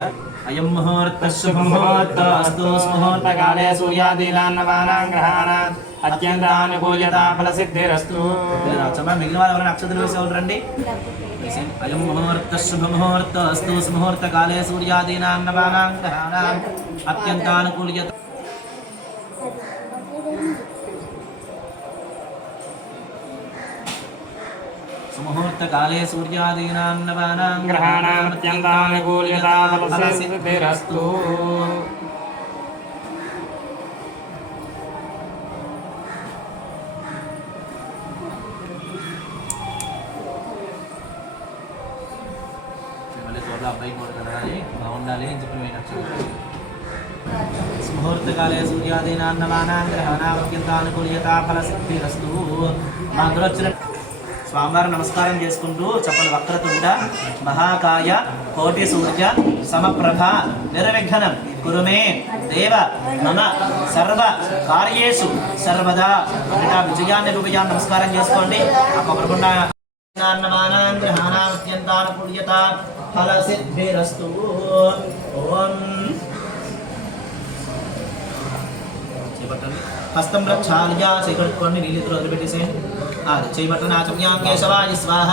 अयं मुहूर्तः शुभमुहूर्तोऽस्तु मुहूर्तकाले सूर्यादीनां नवानां ग्रहाणाम् अत्यन्तानुकूल्यता फलसिद्धिरस्तु। मिगिलिन वाळ्ळु नक्षत्रं वेसेवाळ्ळु रंడి। अयं मुहूर्तः शुभमुहूर्तोऽस्तु मुहूर्तकाले सूर्यादीनां नवानां ग्रहाणाम् अत्यन्तानुकूल्यता मुहूर्तकाले सूर्यादीनां नवानां ग्रहाणाम् अत्यन्तानुकूल्यता फलसिद्धिरस्तु। मुहूर्तकाले सूर्यादीनां नवानां ग्रहाणाम् अत्यन्तानुकूल्यता फलसिद्धिरस्तु। స్వామివారి నమస్కారం చేసుకుంటూ చెప్పండి. వక్రతుండ మహాకాయ కోటి సూర్య సమప్రభ నిర్విఘ్నం కురుమే దేవ మమ సర్వ కార్యేషు సర్వదా విజయాన్ని రూపయాన్ని నమస్కారం చేసుకోండి. అత్యంతానుకూల్యత ఫలసిద్ధిరస్తు. ఓం చేపట్టండి. హస్తం ప్రక్షాళ్య చేకట్టుకోండి. నీళ్ళిద్దరు వదిలిపెట్టేసేయండి. అది చేయబట్టన ఆచమ్యాం కేశవాయ స్వాహ.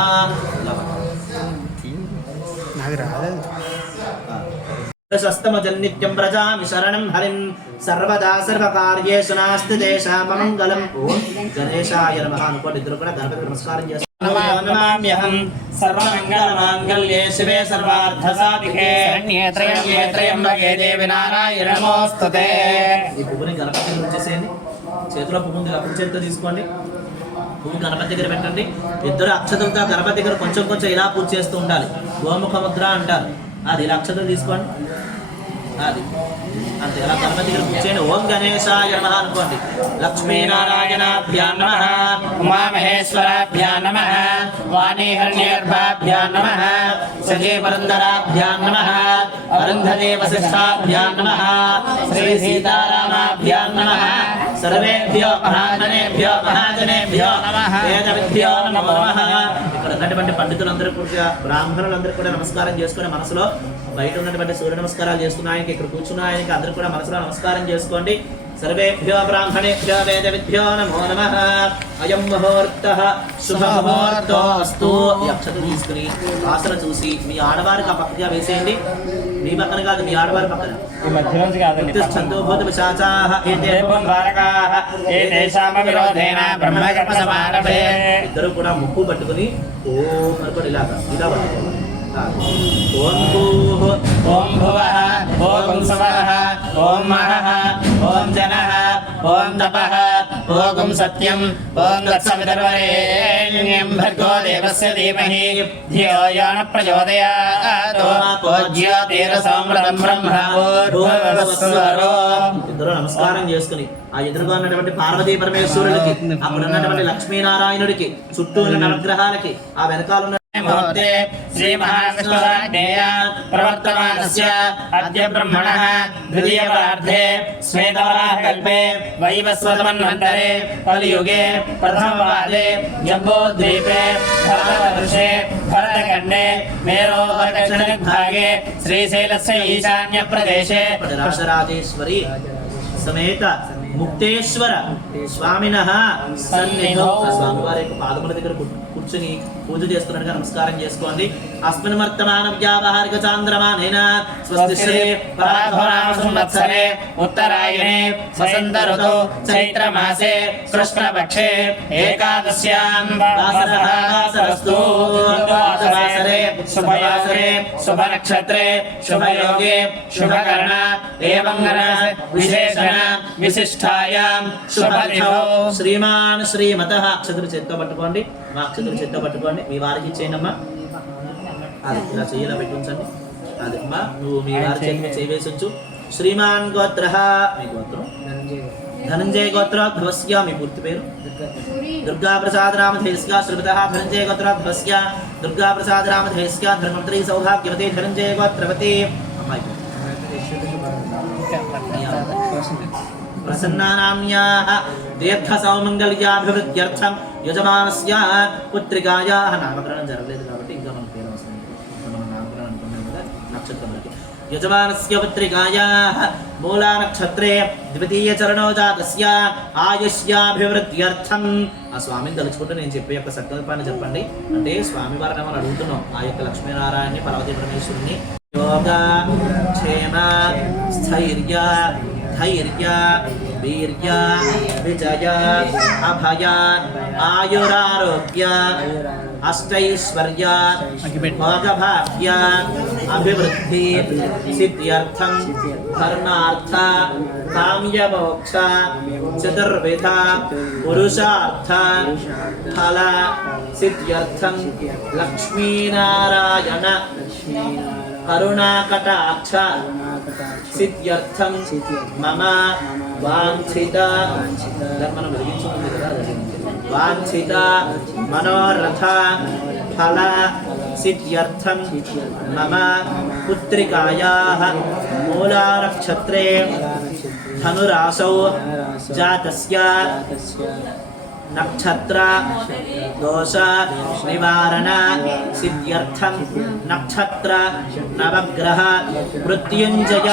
శస్తమజన్నిత్యం ప్రజామి శరణం హరిం సర్వదా సర్వకార్యేషు నాస్తి దేశామమంగళం. ఓం గణేశాయ నమః అనుకోండి. ఇద్దరు కూడా గణపతి నమస్కారం చేస్తారు. నమామ్యహం సర్వమంగళమాంగళ్యే శివే సర్వార్థసాధికే శరణ్యే త్రయంబకే దేవి నారాయణి నమోస్తుతే. ఈ పువ్వుని గణపతికి ఉంచేసేయండి. చేతిలో పువ్వు ఉంది, అప్పుడు చేతితో తీసుకోండి. పువ్వు గణపతి దగ్గర పెట్టండి. ఇద్దరు అక్షతలతో గణపతి దగ్గర కొంచెం కొంచెం ఇలా పూజ చేస్తూ ఉండాలి. గోముఖ ముద్ర అంటారు. అది ఇలా అక్షతలు తీసుకోండి. అది అంతే. ఇలా గణపతి దగ్గర పూజ చేయండి. ఓం గణేశాయ నమః అనుకోండి. లక్ష్మీనారాయణాభ్యాం నమః, ఉమామహేశ్వరాభ్యాం నమః, వాణీహిరణ్యగర్భాభ్యాం నమః, సజీవరంధరాభ్యాం నమః, అరుంధతీ వసిష్ఠాభ్యాం నమః, శ్రీ సీతారామాభ్యాం నమః. సర్వేభ్యో మహాజనేభ్యో మహాజనేభ్యో నమః, వేదవిభ్యో నమో నమః. ఇక్కడ ఉన్నటువంటి పండితులందరూ కూడా బ్రాహ్మణులందరూ కూడా నమస్కారం చేసుకుని మనసులో, బయట ఉన్నటువంటి సూర్య నమస్కారాలు చేస్తున్న ఆయనకి, ఇక్కడ కూర్చున్న ఆయనకి అందరూ కూడా మనసులో నమస్కారం చేసుకోండి. సర్వేభ్యో బ్రాహ్మణేభ్యో వేదవిభ్యో నమో నమః. అయం ముహూర్తః శుభముహూర్తోస్తు. ఈ అక్షతలు తీసుకుని ఆసన చూసి మీ ఆడవారికి ఆ పక్కగా వేసేయండి. మీ పక్కన కాదు, మీ ఆడవారి పక్కన. ఛందోభూత పిశాచాః ఏతేభం ద్వారకాః ఏతేషామవిరోధేన బ్రహ్మకర్మ సమారభే. ఇద్దరు కూడా ముక్కు పట్టుకుని ఓం అనుకోండి. ఇలాగా ఇలా పట్టుకోండి. ఓం భూః ఓం భువః ఓం సువః ఓం మహః ఓం జనః ఓం తపః ఓం సత్యం ఓం తత్సవితుర్వరేణ్యం భర్గో దేవస్య ధీమహి ధియో యో న ప్రచోదయాత్. జ్యోతిరసమృతం బ్రహ్మ భూర్భువస్సువరో. ఇద్దరు నమస్కారం చేసుకుని ఆ ఎదురుగా ఉన్నటువంటి పార్వతీ పరమేశ్వరుడికి, అక్కడ ఉన్నటువంటి లక్ష్మీనారాయణుడికి, చుట్టూ ఉన్న నవగ్రహాలకి, ఆ వెనకాల ముహూర్తే శ్రీ మహావిష్ణురాజ్ఞేయ ప్రవర్తమానస్య అద్య బ్రహ్మణః ద్వితీయపరార్ధే శ్వేతవరాహకల్పే వైవస్వతమన్వంతరే కలియుగే ప్రథమపాదే జంబూద్వీపే భరతవర్షే భరతఖండే మేరోः దక్షిణదిగ్భాగే శ్రీశైలస్య ఈశాన్య ప్రదేశే రాజరాజేశ్వరి సమేత ముక్తేశ్వర స్వామినః సన్నిధౌ. స్వామివారి యొక్క పాదముల దగ్గర కూర్చుని పూజ చేస్తున్నట్టుగా నమస్కారం చేసుకోండి. అస్మిన్ వర్తమాన వ్యావహారిక చాంద్రమానేన స్వస్తి శ్రీ పరాభవనామ సంవత్సరే ఉత్తరాయణే వసంత ఋతౌ చైత్ర మాసే కృష్ణపక్షే ఏకాదశ్యాం వాసరస్తు. వాసరే శుభవాసరే శుభనక్షత్రే శుభయోగే శుభకరణ ఏవం విశేషణ విశిష్టాయాం శుభదినో. శ్రీమాన్ శ్రీమతః. అక్షతులు చేత్తో పట్టుకోండి. మా అక్షతులు చేత్తో పట్టుకోండి. మీ వారికి ఇచ్చేయండమ్మా. అది ఇలా చెయ్యిలా పెట్టి ఉంచండి. అది అమ్మా, నువ్వు మీ వారి చేతికి చేయవేసొచ్చు. శ్రీమాన్ గోత్రః. మీ గోత్రం ధనంజయ గోత్రోద్భవస్య. మీ పూర్తి పేరు దుర్గాప్రసాద రామధేస్య. శ్రీమతః ధనంజయ గోత్రోద్భవస్య దుర్గాప్రసాద రామధేస్య. ధర్మత్రీ సౌభాగ్యవతి ధనంజయ గోత్రవతి. అమ్మాయి ప్రసన్నానామ్యాః దీర్ఘ సౌమంగళ్యాభివృద్ధ్యర్థం యజమానస్య పుత్రికాయాః నామకరణం జరగలేదు కాబట్టి ఇంకా మన పేరు వస్తుంది. మన నామకరణం అనుకున్నాం కదా నక్షత్రం. యజమానస్య పుత్రికాయాః మూలా నక్షత్రే ద్వితీయ చరణో జాతస్య ఆయుష్యాభివృద్ధ్యర్థం. ఆ స్వామిని తలుచుకుంటూ నేను చెప్పే యొక్క సంకల్పాన్ని చెప్పండి. అంటే స్వామి వారిని మనం అడుగుతున్నాం ఆ యొక్క లక్ష్మీనారాయణని పార్వతీ పరమేశ్వరుని. యోగ క్షేమ స్థైర్య ధైర్య వీర్య విజయ అభయ ఆయురారోగ్య అష్టైశ్వర్య భోగభాగ్య అభివృద్ధి సిద్ధ్యర్థం ధర్మార్థ కామ్యమోక్ష చతుర్విధ పురుషార్థ ఫల సిద్ధ్యర్థం లక్ష్మీనారాయణ కరుణాకటాక్ష సిద్ధ్యర్థం మమ వాంఛిత వాంఛిత మనోరథ ఫల సిద్ధ్యర్థం మమ పుత్రికాయాః మూలా నక్షత్రే ధనురాసౌ జాతస్య నక్షత్ర దోష నివారణ సిద్ధ్యర్థం నక్షత్ర నవగ్రహ మృత్యుంజయ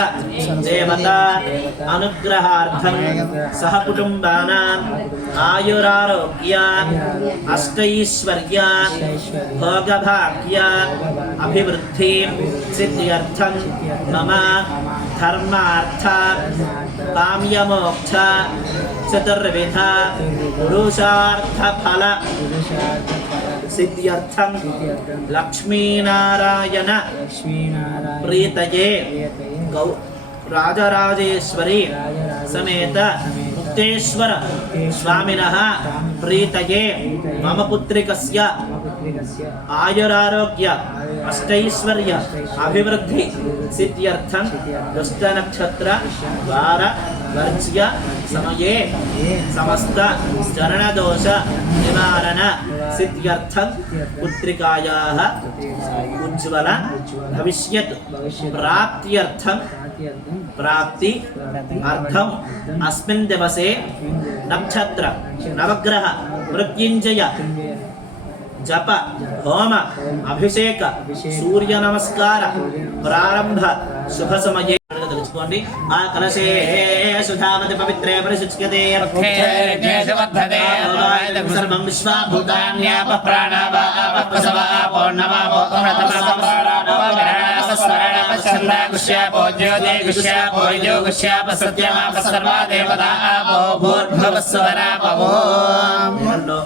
దేవత అనుగ్రహార్థం సహ కుటుంబానాం ఆయురారోగ్య అష్టైశ్వర్య భోగభాగ్య అభివృద్ధి సిద్ధ్యర్థం మమ ధర్మార్థ కామ్యమోక్ష చతుర్విధ పురుషార్థ ఫల సిద్ధ్యర్థం లక్ష్మీనారాయణ ప్రీతయే రాజరాజేశ్వరి సమేత ముక్తేశ్వర స్వామినః ప్రీతయే మమ పుత్రికస్య ఆయురారోగ్య అష్టైశ్వర్య అభివృద్ధి సిద్ధ్యర్థం దుష్ట నక్షత్ర వార వర్జ్య సమయే సమస్త చరణదోష నివారణ సిద్ధ్యర్థం పుత్రికాయాః ఉజ్వల భవిష్యత్ ప్రాప్త్యర్థం ప్రాప్తి అర్థం అస్మిన్ దివసే నక్షత్ర నవగ్రహ మృత్యుంజయ జప హోమ అభిషేక సూర్య నమస్కార ప్రారంభ శుభ సమయే తెలుసుకోండి. ఆ కలశే సుధామతి పవిత్రే పరిశుచ్యతే సర్వం విశ్వాభూతాన్యాప ప్రాణావాపస్వా పూర్ణమాపో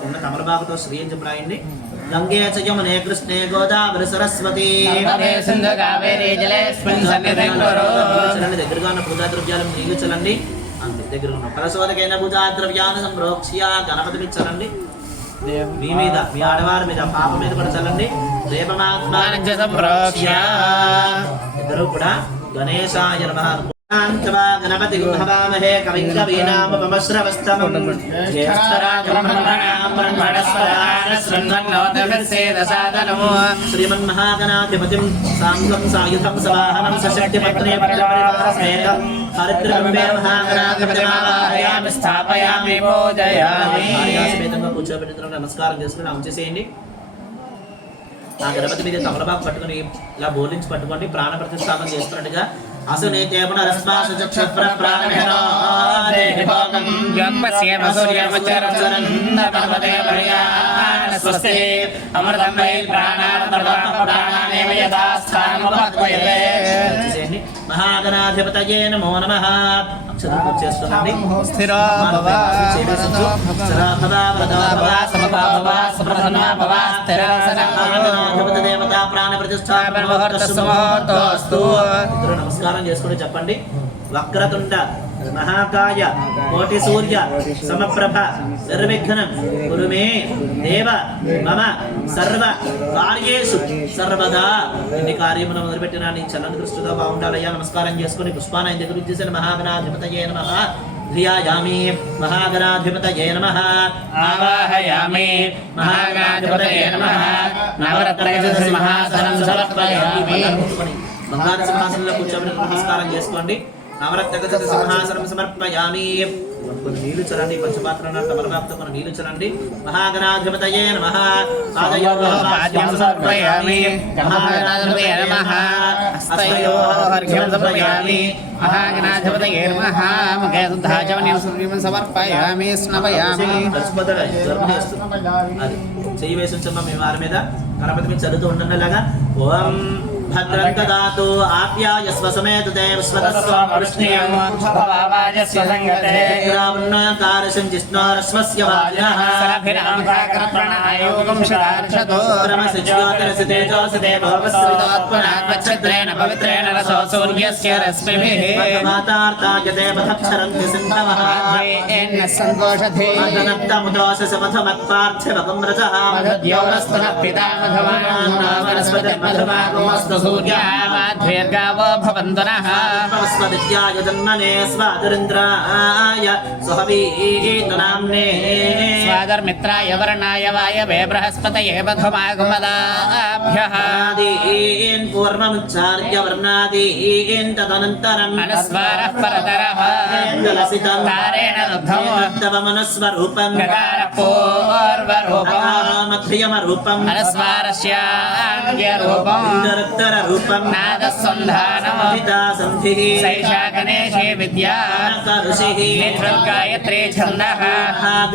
ఉన్న తమలపాకుతో శ్రీ అని చెప్పి రాయండి. గంగే చ యమునే కృష్ణే గోదావరి సరస్వతి చలండి. దగ్గరగా ఉన్న పూజా ద్రవ్యాలను నీళ్లు చల్లండి. అంతే దగ్గర ఉన్న కలశోదకైన పూజా ద్రవ్యాన్ని సంప్రోక్ష్య గణపతిని చల్లండి. మీ మీద మీ ఆడవారి మీద పాప మీద కూడా చల్లండి. రేపమాత్మానంచ సంప్రోక్ష్య ఇద్దరు కూడా గణేశాయ నమః. గణపతి హవామహే కవిం కవీనాముపమశ్రవస్తమం జ్యేష్ఠరాజం బ్రహ్మణాం బ్రహ్మణస్పదాన శృణ్వన్నోతిభిర్సేదసాదనం శ్రీమన్మహాగణాధిపతిం సాంగం సాయుధం సవాహనం సశక్తిపత్రే పట్టపరివారసమేతం హరిద్రగంభే మహాగణాధిపతిమావాహయామి స్థాపయామి పూజయామి. సమేతంగా కూర్చోబెట్టిన నమస్కారం చేసుకుని ఉంచేసేయండి. ఆ గణపతి మీద తమలపాకు పట్టుకుని ఇలా బోర్లించి పట్టుకోండి. ప్రాణ ప్రతిష్టాపన చేస్తున్నట్టుగా అసునీతే పునరస్మాసు చక్షుప్ర ప్రాణమేనో దేహి భోగం యంపస్యేమ సూర్యమచరచరన్న పర్వతే పర్యాణ స్వస్తి అమృతం వై ప్రాణానేవ యథా స్థానముపద్వయతే. మహాగణాధిపతయే నమో నమః. అక్షరం పూర్తి చేసుకోండి. స్థిరో భవ సరాభవ వరదో భవ సమభవ భవ సప్రసన్న భవ స్థిరాసన మహాగణాధిపత దేవతా ప్రాణ ప్రతిష్ఠాపన ముహూర్తస్తు. నమస్కారం చేసుకుని చెప్పండి. వక్రతుండ మహాకాయ కోటి సూర్య సమప్రభ నిర్విఘ్నం కురు మే దేవ మమ సర్వ కార్యేషు సర్వదా. ఎన్ని కార్యములు మొదలుపెట్టినా నీ చల్లని దృష్టితో బాగుండాలయ్యా. నమస్కారం చేసుకుని పుష్పానాయన దగ్గర చేసిన మహాగణాధిపతయే నమః. ధ్యాయామి మహాగణాధిపతయే నమః. ఆవాహయామి మహాగణాధిపతయే నమః. నవరత్న సింహాసనం సమర్పయామి. బంగారు సింహాసనంలో కూర్చోబెట్టి నమస్కారం చేసుకోండి. నవరత్నగత సింహాసనం సమర్పయామి. కొన్ని నీళ్లు చల్లండి, పంచపాత్ర తమలపాకుతో కొన్ని నీళ్లు చల్లండి. మహాగణాధిపతయే నమః. పాద్యం సమర్పయామి. మహాగణాధిపతయే నమః. హస్తయోః అర్ఘ్యం సమర్పయామి. మహాగణాధిపతయే నమః. ముఖే శుద్ధాచమనీయం సమర్పయామి. స్నపయామి. చెయ్యి వేసి ఉంచమ్మా మీ వారి మీద. గణపతి మీద చదువుతూ ఉండండి అలాగా. ఓం భద్రం దదాతు ఆప్యాయస్వ సమేతతే విశ్వతస్వామృష్ణియం భవావాజస్వ సంగతే గ్రామణాకారశం జిష్ణోరస్వస్య వాజినః సరభిరాం సాగరప్రణాయోగం శరార్షతో క్రమసిజ్యోతిరసితేజోసితే భవస్వితాత్మనాత్మఛద్రేణ పవిత్రేణ రసో సూర్యస్య రశ్మిభిః మాతార్తాయతే పథక్షరంతి సింధవః ఏన సంతోషధే మదనప్తముదోషసమథమత్పార్థివకం రజః మదద్యోరస్తన పితామధవాన్ వనస్పతిర్మధుమాగమస్తు సూర్యామాధ్వేర్గావో భవంతునః స్వదిత్యాయ జన్మనే స్వాదురింద్రాయ సుహవీతనామ్నే స్వాదర్మిత్రాయ వర్ణాయ వాయవే బృహస్పతయే మధుమాగమదాభ్యః ఆదీన్ పూర్వముచ్చార్య వర్ణాదీన్ తదనంతరం అనుస్వారః పరతరః లసితం తారేణ రుద్ధం తవమనస్వరూపం గకారః పూర్వరూపం మధ్యమరూపం అనుస్వారస్యాన్యరూపం రూపం నాదస్సంధానం సంధిః సైషా గణేశే విద్యా గాయత్రీ ఛందః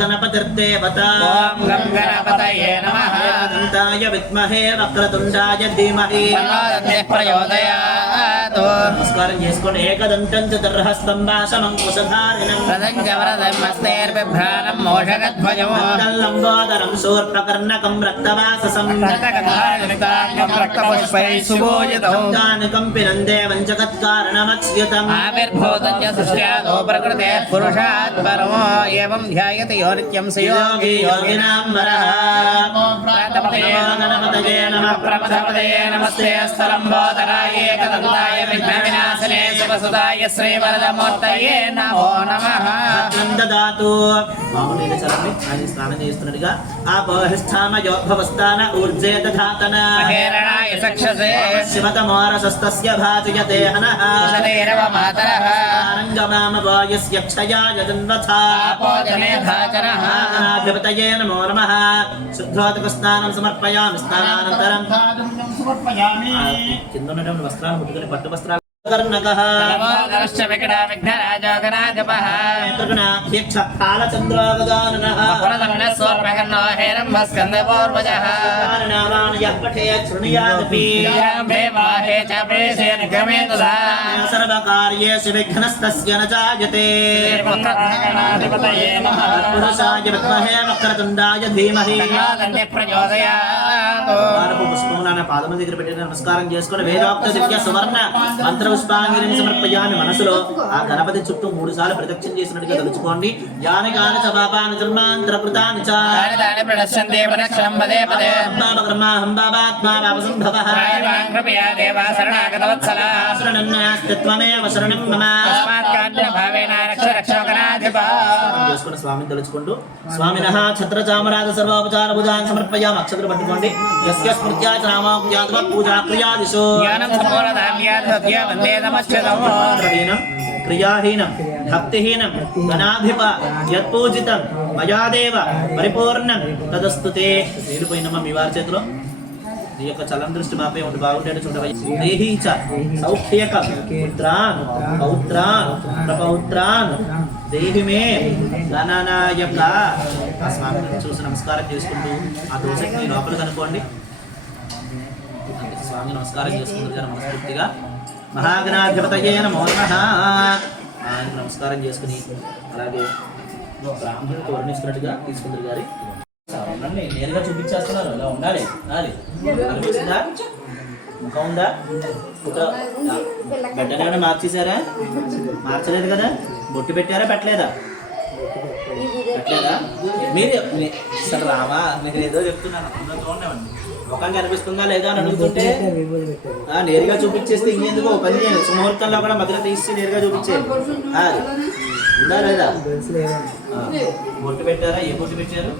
గణపతిర్దేవతా ఓం గం గణపతయే నమః దంతాయ విద్మహే వక్రతుండాయ ధీమహి తన్నోదంతే ప్రచోదయాత్ నమస్కారం చేసుకోండి. ఏకదంతం చతుర్హస్తం భాషమంకుశధారిణం ప్రదంగవరదమస్తేర్బిభ్రాణం మోషగధ్వజం లంబోదరం శూర్పకర్ణకం రక్తవాససం రక్తపుష్పై సుభోజితం కంపినం దేవం జగత్కారణమచ్యుతం ఆవిర్భూతం చ సృష్ట్యాదో ప్రకృతే పురుషాత్ పరమో ఏవం ధ్యాయతే యో నిత్యం స యోగి యోగినాం వరః గణపతయే నమః ప్రమథపతయే నమస్తే స్థలంబోధరాయ ఏకదంతాయ విఘ్న వినాశనే శుభసుదాయ శ్రీవరదమూర్తయే నమో నమః నందదాతు మామూలు చలండి. ఆయన స్నానం చేస్తున్నట్టుగా ఆ బహిష్ఠామయోద్భవస్థాన ఊర్జే దధాతన మహేరణాయ సక్షసే శివతమోరసస్తస్య భాజయతే హనః కుశలేరవ మాతరః రంగమామ వాయస్య క్షయాయ జన్వథా ఆపోజనే ధాచరః గణాధిపతయే నమో నమః. శుద్ధోదక స్నానం సమర్పయామి. స్నానానంతరం కింద ఉన్నటువంటి వస్త్రాలు ముట్టుకుని పట్టు వస్త్రాలు కర్ణకః నమోదరశ్చ వికటా విఘ్నరాజో గణాధిపః గణాధ్యక్ష కాలచంద్రావగాననః పురదమ్నస్వర్పకర్ణో హేరంభస్కందపూర్వజః నామాని యః పఠేత్ శృణుయాదపి దేవాహే చ ప్రేషే నిగమే తదా సర్వకార్యేషు విఘ్నస్తస్య న జాయతే గణాధిపతయే నమః పురుషాయ విద్మహే వక్రతుండాయ ధీమహి తన్నోదంతే ప్రచోదయాత్ వారపు పుష్పములు నా పాదముల దగ్గర పెట్టి నమస్కారం చేసుకుని వేదోక్త దివ్య సువర్ణ మంత్ర పుష్పాంగిని సమర్పయామి. మనసులో ఆ గణపతి చుట్టూ 3 సార్లు ప్రదక్షిణ చేసినట్టుగా తలుచుకోండి. యాని గాని చ పాపాని జన్మాంతర కృతాని చ దాని ప్రదర్శంతే ప్రదక్షిణం పదే పదే బ్రహ్మాహం బాబాత్మా పాపసంభవః రాయవాన్ కృపయా దేవా శరణాగతవత్సలా శరణన్నస్తిత్వమేవ శరణం మమ. తస్మాత్ కాంచన భావేన రక్ష రక్షో గణాధిపా చేసుకుని స్వామిని తలుచుకుంటూ స్వామినః ఛత్రచామరాజ సర్వోపచార పూజాన్ సమర్పయామి. అక్షతలు పట్టుకోండి. యస్య స్మృత్యా చ నామోక్త్యాత్మ పూజా క్రియాదిషు జ్ఞానం సంపూర్ణధామ్యాద్య వందే నమశ్చతం మంత్రహీనం క్రియాహీనం భక్తిహీనం గణాధిప యత్పూజితం మయాదేవ పరిపూర్ణం తదస్తుతే. నీడిపోయినమ్మా మీ వారి చేతిలో. నీ యొక్క చలం దృష్టి మాపై ఉండి బాగుండేది చూడవై. దేహీచ సౌఖ్యకం పుత్రాన్ పౌత్రాన్ ప్రపౌత్రాన్ దేహిమే గణనాయక. ఆ స్వామిని చూసి నమస్కారం చేసుకుంటూ ఆ దోషని లోపల కనుక్కోండి. స్వామి నమస్కారం చేసుకుంటారు మనస్ఫూర్తిగా. మహాగణాధిపతయే నమో నమః. ఆయనకు నమస్కారం చేసుకుని అలాగే బ్రాహ్మణుడికి వర్ణిస్తున్నట్టుగా తీసుకుంటారు గారి నేరుగా చూపించేస్తున్నారు. అలా ఉండాలి. అనిపిస్తుందా? ముఖం ఉందా? ఫోటో పెట్టనే మార్చేశారా? మార్చలేదు కదా? బొట్టు పెట్టారా? పెట్టలేదా? పెట్టలేదా? మీరు అసలు రామా మీరు ఏదో చెప్తున్నాను. చూడండి ముఖం కనిపిస్తుందా లేదా అని అడుగుతుంటే నేరుగా చూపించేస్తే ఇంకెందుకు పని చేయాలి. సుముహూర్తంలో కూడా మధ్యలో తీసి నేరుగా చూపించేది ఉందా లేదా? బొట్టు పెట్టారా? ఏ బొట్టు పెట్టారు?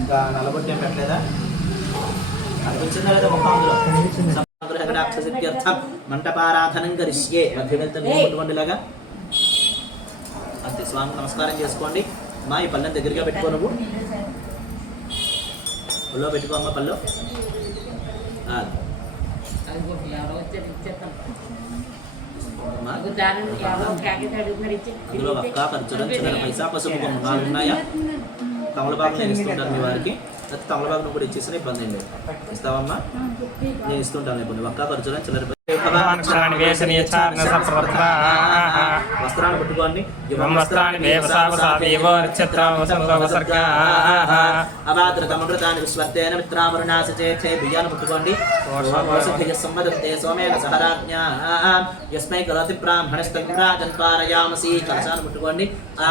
ఇంకా నల్లబొట్టు ఏం పెట్టలేదా? అనిపించిందా లేదా ముఖం అందులో? గ్రహకటాక్షసిద్ధ్యర్థం మంటపారాధనం కరిష్యే మధ్యవెళ్తే ముట్టుకోండిలాగా అంతే. స్వామి నమస్కారం చేసుకోండి. అమ్మా ఈ పళ్ళని దగ్గరగా పెట్టుకో, నువ్వు పళ్ళో పెట్టుకో అమ్మ, పళ్ళు అందులో ఒక్క ఖర్చులను చిన్న పైసా పసుపు కొమ్ము 4 ఉన్నాయా? తమలపాకు నేను ఇస్తుంటాను మీ వారికి, అయితే తమలపాకు కూడా ఇచ్చేసిన ఇబ్బంది ఏం లేదు. ఇస్తావమ్మా? నేను ఇస్తుంటాను ఇప్పుడు ఒక్క ఖర్చులను చిల్లర వస్త్రాన్ని పట్టుకోండి. అవాదృతమృతాన్ని విశ్వర్తేన మిత్రామరుణాసచేతే బియ్యాన్ని పట్టుకోండి. సోమేన సహరాజ్ఞా యస్మై కరోతి బ్రాహ్మణస్తగ్రాజన్ పారయామసి. కలశాన్ని పట్టుకోండి. ఆ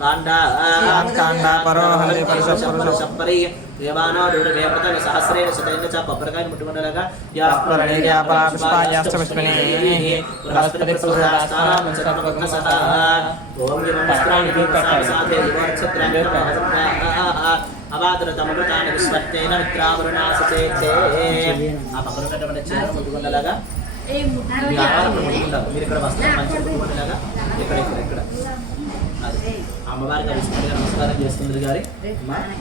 కాండా దేవానో రుణమే ప్రతమి సహస్రేణ శతైన చ కొబ్బరికాయను ముట్టుకునేలాగా బృహస్పతి ప్రసాదాస్తానాం చక్రవర్ణ సహ ఓం యమం వస్త్రాణి సాధే యువక్షత్రాణి అవాదృతమృతాన్ని విశ్వర్తేన మిత్రావరుణాసతే. ఆ పక్కన ఉన్నటువంటి చీర ముట్టుకునేలాగా మీరు ఇక్కడ వస్త్రం మంచి ముట్టుకునేలాగా ఇక్కడ ఇక్కడ ఇక్కడ అమ్మవారికి విష్ణుగా నమస్కారం చేస్తుంది గారి.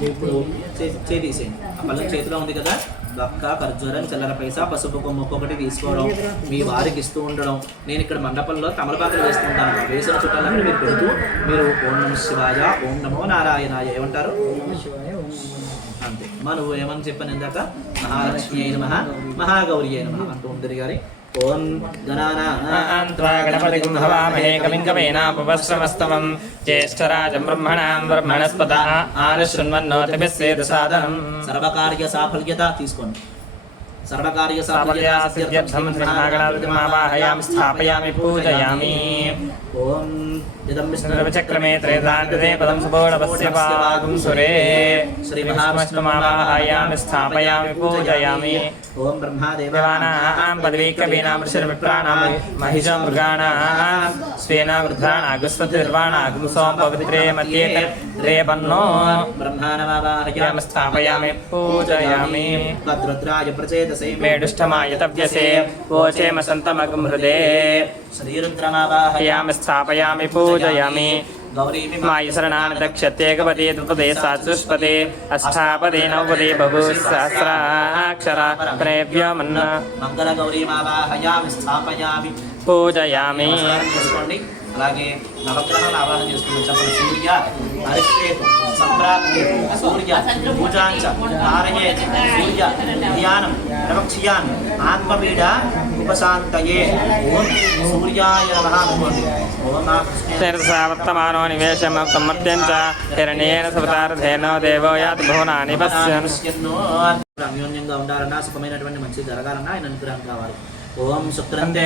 ఇప్పుడు చేసేయండి. ఆ పళ్ళం చేతిలో ఉంది కదా, బక్క ఖర్జూరం చిల్లర పైసా పసుపు కొమ్ము ఒక్కొక్కటి తీసుకోవడం, మీ వారికి ఇస్తూ ఉండడం. నేను ఇక్కడ మండపంలో తమలపాకులు వేస్తుంటాను. వేసిన చుట్టాలన్నీ మీరు పెడుతూ మీరు ఓం నమ శివాయ, ఓం నమో నారాయణాయ ఏమంటారు అంతే. నువ్వు ఏమని చెప్పాను ఇందాక? మహాలక్ష్మి అయిన మహాగౌరి అయిన అంటూ ఉంటుంది గారి. ఓం గణపతిం హవామహే కవిం కవీనాపవస్రమస్తమం జ్యేష్ఠరాజం బ్రహ్మణాం బ్రహ్మణస్పత ఆనశృణ్వన్నోతిభిः సేదసాదనం. సర్వకార్య సాఫల్యత తీసుకోండి. సర్వకార్య సాఫల్యసిద్ధ్యర్థం శ్రీమహాగణాధిపతిమావాహయామి స్థాపయామి పూజయామి. ఓం ఇదం విష్ణుర్విచక్రమే త్రేతాన్యతే పదం సుబోధవస్య వాగుం సురే శ్రీమహావిష్ణుమావాహయామి స్థాపయామి పూజయామి. ఓం బ్రహ్మాదేవానాం పదవీకవీనాం ఋషిర్విప్రాణాం మహిషా మృగాణాం స్వేన వృద్ధానాగుస్పతిర్వాణాగుం సోం పవిత్రే మధ్యేతే రేపన్నో బ్రహ్మాణమావాహయామి స్థాపయామి పూజయామి. భద్రద్రాయ ప్రచేతసే మేడుష్టమాయ తవ్యసే వోచేమ సంతమగం హృదే శ్రీరుద్రమావాహయామి స్థాపయామి పూజయామి. మాయశరణాని దక్షత్యేకపదే ద్విపదే సహస్రపదే అష్టాపదే నవపదే బభూ సహస్రాక్షర ప్రేభ్యమన్న మంగళగౌరీమావాహయామి స్థాపయామి పూజయామి. చేసుకోండి. అలాగే నవగ్రహాలు ఆవాహన చేసుకున్నాం. చెప్పండి. సూర్య హరిశ్రేతు సంప్రాప్తి సూర్య పూజాంచ నారయే సూర్య ధ్యానం ప్రవక్ష్యాన్ ఆత్మపీడ ఉపశాంతయే. ఓం సూర్యాయ నమః అనుకోండి. ఓం వర్తమానో నివేశమర్త్యం చ హిరణ్యేన సవతారథేన దేవో యాతి భువనాని పశ్యన్. అన్యోన్యంగా ఉండాలన్నా, సుఖమైనటువంటి మంచి జరగాలన్నా ఆయన అనుగ్రహం కావాలి. ఓం శుక్రంతే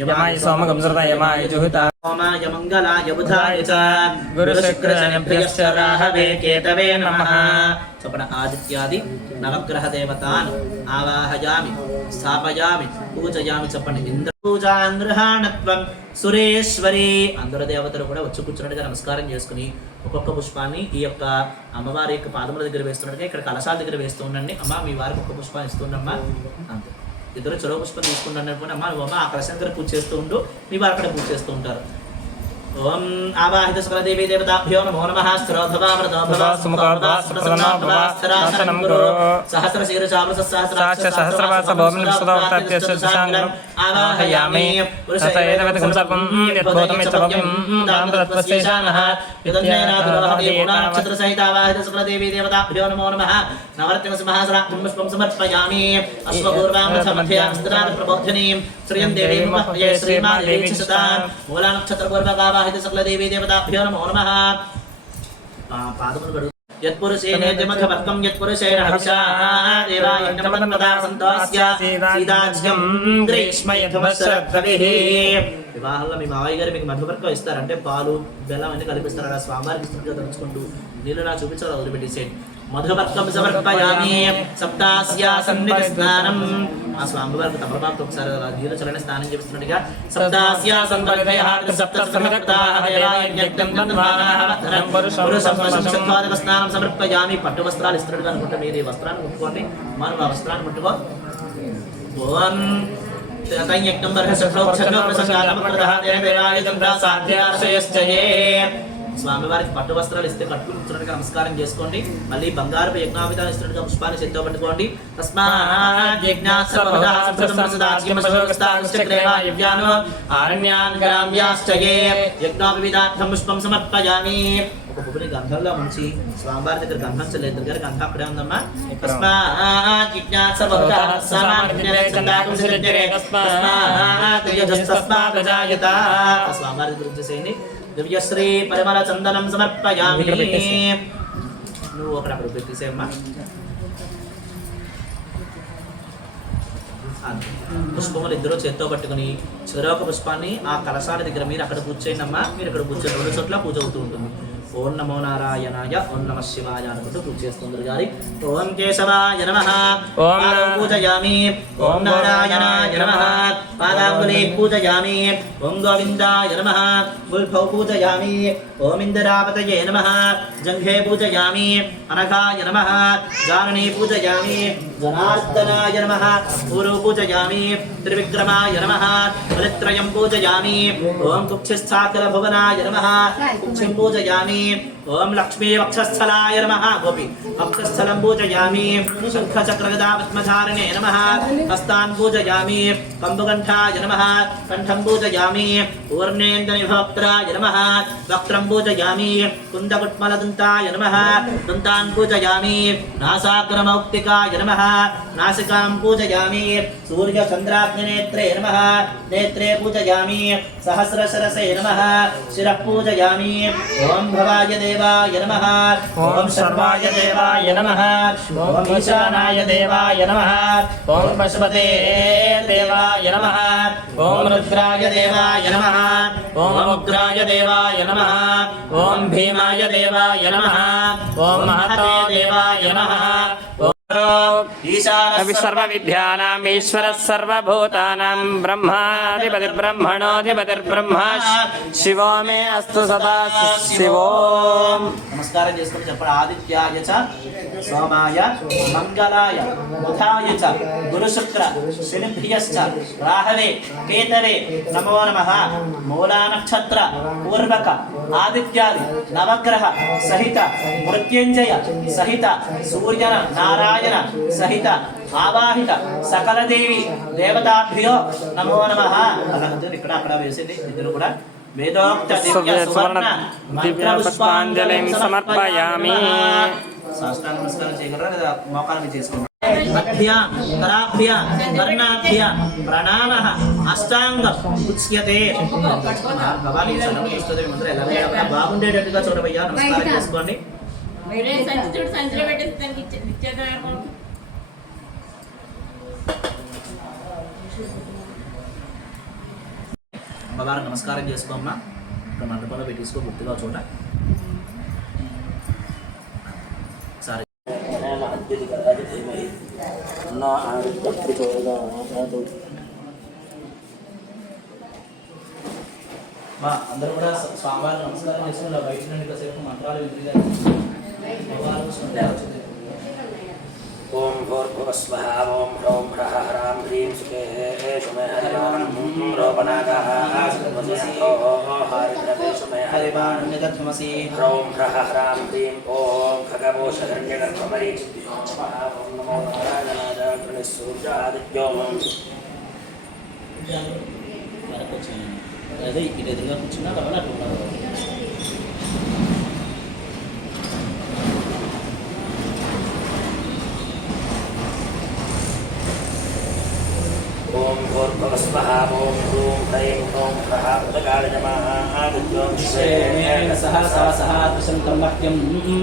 యమాయ సోమగం సృత యమాయ జుహుత ఓమాయ మంగళాయ బుధాయ చ గురుశుక్రశనిభ్యశ్చ రాహవే కేతవే నమః. చెప్పండి. ఆదిత్యాది నవగ్రహ దేవతాన్ ఆవాహయామి స్థాపయామి పూజయామి. చెప్పండి. ఇంద్ర పూజానృహాణత్వం సురేశ్వరి. అందరు దేవతలు కూడా వచ్చి కూర్చున్నట్టుగా నమస్కారం చేసుకుని ఒక్కొక్క పుష్పాన్ని ఈ యొక్క అమ్మవారి యొక్క పాదముల దగ్గర వేస్తున్నట్టుగా ఇక్కడ కలశాల దగ్గర వేస్తూ ఉండండి. అమ్మ మీ వారికి ఒక్క పుష్పాన్ని ఇస్తుండమ్మా. అంతే. ఇద్దరు చెరవ పుష్పం తీసుకుంటాను అనుకోండి. అమ్మ నువ్వు ఆ కలశం దగ్గర పూజ చేస్తూ ఉండు, మీ వారు అక్కడ పూజ చేస్తూ ఉంటారు. ఓం ఆవాహిత సకల దేవీ దేవతాభ్యో నమో నమః. స్థిరో భవ వ్రతో భవ సుముఖో భవ సుప్రసన్నో భవ స్థిరాసనం కురు. సహస్రశీర్షా వృషసహస్రాక్ష సహస్రవాస భూమిని విశదోక్తస్య శశాంగం ఆవాహయామి. పురుషేతవతికం సర్వం యద్భూతం యచ్చభవ్యం దానతత్వశేషానః యదన్నేనాదురోహదే పూర్ణనక్షత్ర సహిత ఆవాహిత సకల దేవీ దేవతాభ్యో నమో నమః. నవరత్న సింహాసనం పుష్పం సమర్పయామి. అశ్వపూర్వాం రథమధ్యాం స్థిరాన ప్రబోధినీం శ్రీయం దేవీం మహ్యే శ్రీమాన్ లేక్షిసతాం. మూలా నక్షత్ర పూర్వకావాహిత సకల దేవీ దేవతాభ్యో నమో నమః. పాదములు యత్పురుషేణేత్యమఖవర్గం యత్పురుషేణ హవిషా దేవాయ నమః సంతోస్య సీదాజ్యం గ్రీష్మయధమశ్రద్ధవిః. వివాహంలో మీ మావయ్య గారు మీకు మధువర్గం ఇస్తారు, అంటే పాలు బెల్లం అన్ని కలిపిస్తారు. అలా స్వామివారికి ఇస్తున్నట్టుగా తలుచుకుంటూ నీళ్ళు నా చూపించాలి, వదిలిపెట్టేసేయండి. మధుపర్కం సమర్పయామి సప్తాస్యా సన్నిధి స్నానం ఆ స్వామివారికి తమలపాకు ఒకసారి నీరు చల్లని స్నానం చేస్తున్నట్టుగా సప్తాస్యా సంతర్దయ సప్త సమర్పితాః యజ్ఞం తంద్వానాః పురుషం స్నానం సమర్పయామి పట్టు వస్త్రాలు ఇస్తున్నట్టుగా అనుకుంటే మీరు ఈ వస్త్రాన్ని ముట్టుకోండి మనం ఆ వస్త్రాన్ని ముట్టుకో ఓం తైయజ్ఞం బర్హసప్రోక్షణో ప్రసంగానమృతః దేవాయ చంద్ర సాధ్యాశయశ్చయే స్వామివారికి పట్టు వస్త్రాలు ఇస్తే కట్టుకుంటున్నట్టుగా నమస్కారం చేసుకోండి. మళ్ళీ బంగారు యజ్ఞావిధానం ఇస్తున్నట్టుగా పుష్పాన్ని చేత్తో పట్టుకోండి. తస్మాత్ యజ్ఞావిధార్థం పుష్పం సమర్పయామి. ఒక పువ్వుని గంధంలో ముంచి స్వామివారి దగ్గర గంధం చల్లేదు దగ్గర గంధం అక్కడే ఉందమ్మా. తస్మాత్ స్వామివారి దగ్గర వచ్చేసేయండి. దివ్యశ్రీ పరిమళ చందనం సమర్పయామి. నువ్వు అక్కడ పెట్టేసేమ్మా. పుష్పములు ఇద్దరు చేత్తో పట్టుకుని చెరొక పుష్పాన్ని ఆ కలశాల దగ్గర మీరు అక్కడ కూర్చోండి అమ్మా. మీరు ఇక్కడ కూర్చొని 2 చోట్ల పూజ అవుతూ ఉంటుంది. ఓం నమో నారాయణాయ ఓం నమ శివాయ అనుకుంటూ పూజ చేస్తుంది గారి. ఓం కేశవాయ నమః పాదం పూజయామి. ఓం నారాయణాయ నమః పాదాంగులే పూజయామి. ఓం గోవిందాయ నమః గుల్ఫౌ పూజయామి. ఓం ఇంద్రావతయే నమః జంఘే పూజయామి. అనఘాయ నమః జాననే పూజయామి. జనార్దనాయ నమః పూర్వ పూజయామి. త్రివిక్రమాయ నమః బలిత్రయం పూజయామి. ఓం కుక్షిస్థాకర భువనాయ నమః కుక్షిం పూజయామి. ఓం లక్ష్మీ వక్షస్థలాయ నమః గోపి వక్షస్థలం పూజయామి. శంఖ చక్ర గదా పద్మధారిణే నమః హస్తాన్ పూజయామి. కంబుకంఠాయ నమః కంఠం పూజయామి. పూర్ణేంద్ర విభక్త్రాయ నమః వక్త్రం పూజయామి. కుందకుట్మలదంతాయ నమః దంతాన్ పూజయామి. నాసాగ్రమౌక్తికాయ నమః నాసికాం పూజయామి. సూర్య చంద్రాగ్నినేత్రే నమః నేత్రే పూజయామి. సహస్రశరసే నమః శిరః పూజయామి. ఓం భవాయ దేవాయ నమః ఓం సర్వాయ దేవాయ నమః ఓం ఈశానాయ దేవాయ నమః ఓం పశుపతే దేవాయ నమః ఓం రుద్రాయ దేవాయ నమః ఓం ఉగ్రాయ దేవాయ నమః ఓం భీమాయ దేవాయ నమః ఓం మహతే దేవాయ నమః అవి సర్వవిద్యానాం ఈశ్వరః సర్వభూతానాం బ్రహ్మాధిపతిర్బ్రహ్మణోధిపతిర్బ్రహ్మ శివో మే అస్తు సదా శివో. నమస్కారం చేసుకుని చెప్పండి. ఆదిత్యాయ చ సోమాయ మంగళాయ బుధాయ చ గురు శుక్ర శనిభ్యశ్చ రాహవే కేతవే నమో నమః. మూలా నక్షత్ర పూర్వక ఆదిత్యాది నవగ్రహ సహిత మృత్యుంజయ సహిత సూర్య నారాయణ సహిత ఆవాహిత సకల దేవి దేవతాభ్యో నమో నమః. ఇక్కడ అక్కడ వేసింది ఇద్దరు కూడా వేదోక్త దివ్య సువర్ణ మంత్ర పుష్పాంజలిం సమర్పయామి. సాష్టాంగ నమస్కారం చేయగలరా లేదా మోకాల మీద చేసుకుంటారా? మధ్య కరాభ్య కర్ణాభ్య ప్రణామః అష్టాంగం ఉచ్యతే. భవానీ సర్వస్తదే మంత్రం ఎలా బాగుండేటట్టుగా చూడవయ్యా. నమస్కారం చేసుకోండి. అమ్మవారికి నమస్కారం చేసుకోమ్మా. ఇక్కడ మండపంలో పెట్టేసుకో గుర్తుగా చోట. సరే అందరూ కూడా స్వామివారికి నమస్కారం చేసుకుని బయట నుండి కాసేపు మంత్రాలు విధిగా ఓం భూర్భువస్వః ఓం హ్రౌం హ్రః హ్రాం హ్రీం సుఖే సుమే హరివాణం రోపణాగః సర్వసేతో హరిద్రవేషు మే హరివాణం నిదధ్మసి హ్రౌం హ్రః హ్రాం హ్రీం ఓం ఖగవోషహిరణ్యగర్భమరీచిభ్యో నమః. ఓం నమో నారాయణాయ గణేశూర్యాదిత్యోం. అదే ఇటు ఎదురుగా కూర్చున్నా కాబట్టి అట్లున్నారు. ఓం భూర్భువస్వః ఓం హ్రూం హ్రైం హ్రౌం హ్రః ఉదగాళజమాః ఆదిత్యోం సహస్రం వాక్యం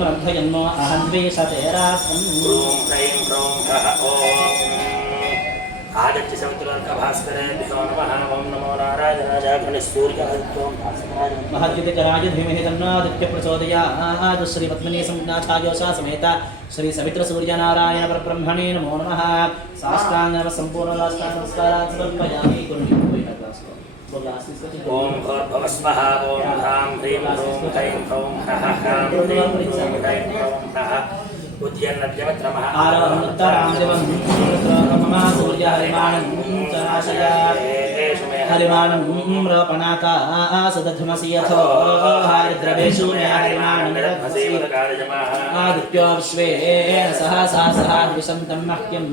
రద్ధయన్నో అహం ద్వేషతేరాసం. హ్రూం హ్రైం హ్రౌం హ్రః ఓం आदित्य सवितुर्क भास्करेभ्यो नमः ओम नमो नारायणाय घनसूर्यादित्यो भास्कराय महद्युतिकराय धीमहि तन्नो आदित्य प्रचोदयात् श्रीपद्मिनी संज्ञाचार्योषा समेत श्री सवित्र सूर्यनारायण परब्रह्मणे नमो नमः साष्टांग संपूर्ण नमस्कारान् समर्पयामि ओम भूर्भुवः स्वः ओम ह्रां ह्रीं ह्रूं ह्रैं ह्रौं ह्रः ह्रां ह्रीं ह्रूं ह्रैं ह्रौं ह्रः उद्यन्नद्यमत्रमः आरवन्नुत्तरां दिवं रुद्रममा सूर्यहरिमाणं चराशयात् हरिमाणं रोपणाका सदधमसि यथो हरिद्रवेषु हरिमाणं आदित्यो विश्वे सहसा द्विषन्तं मह्यं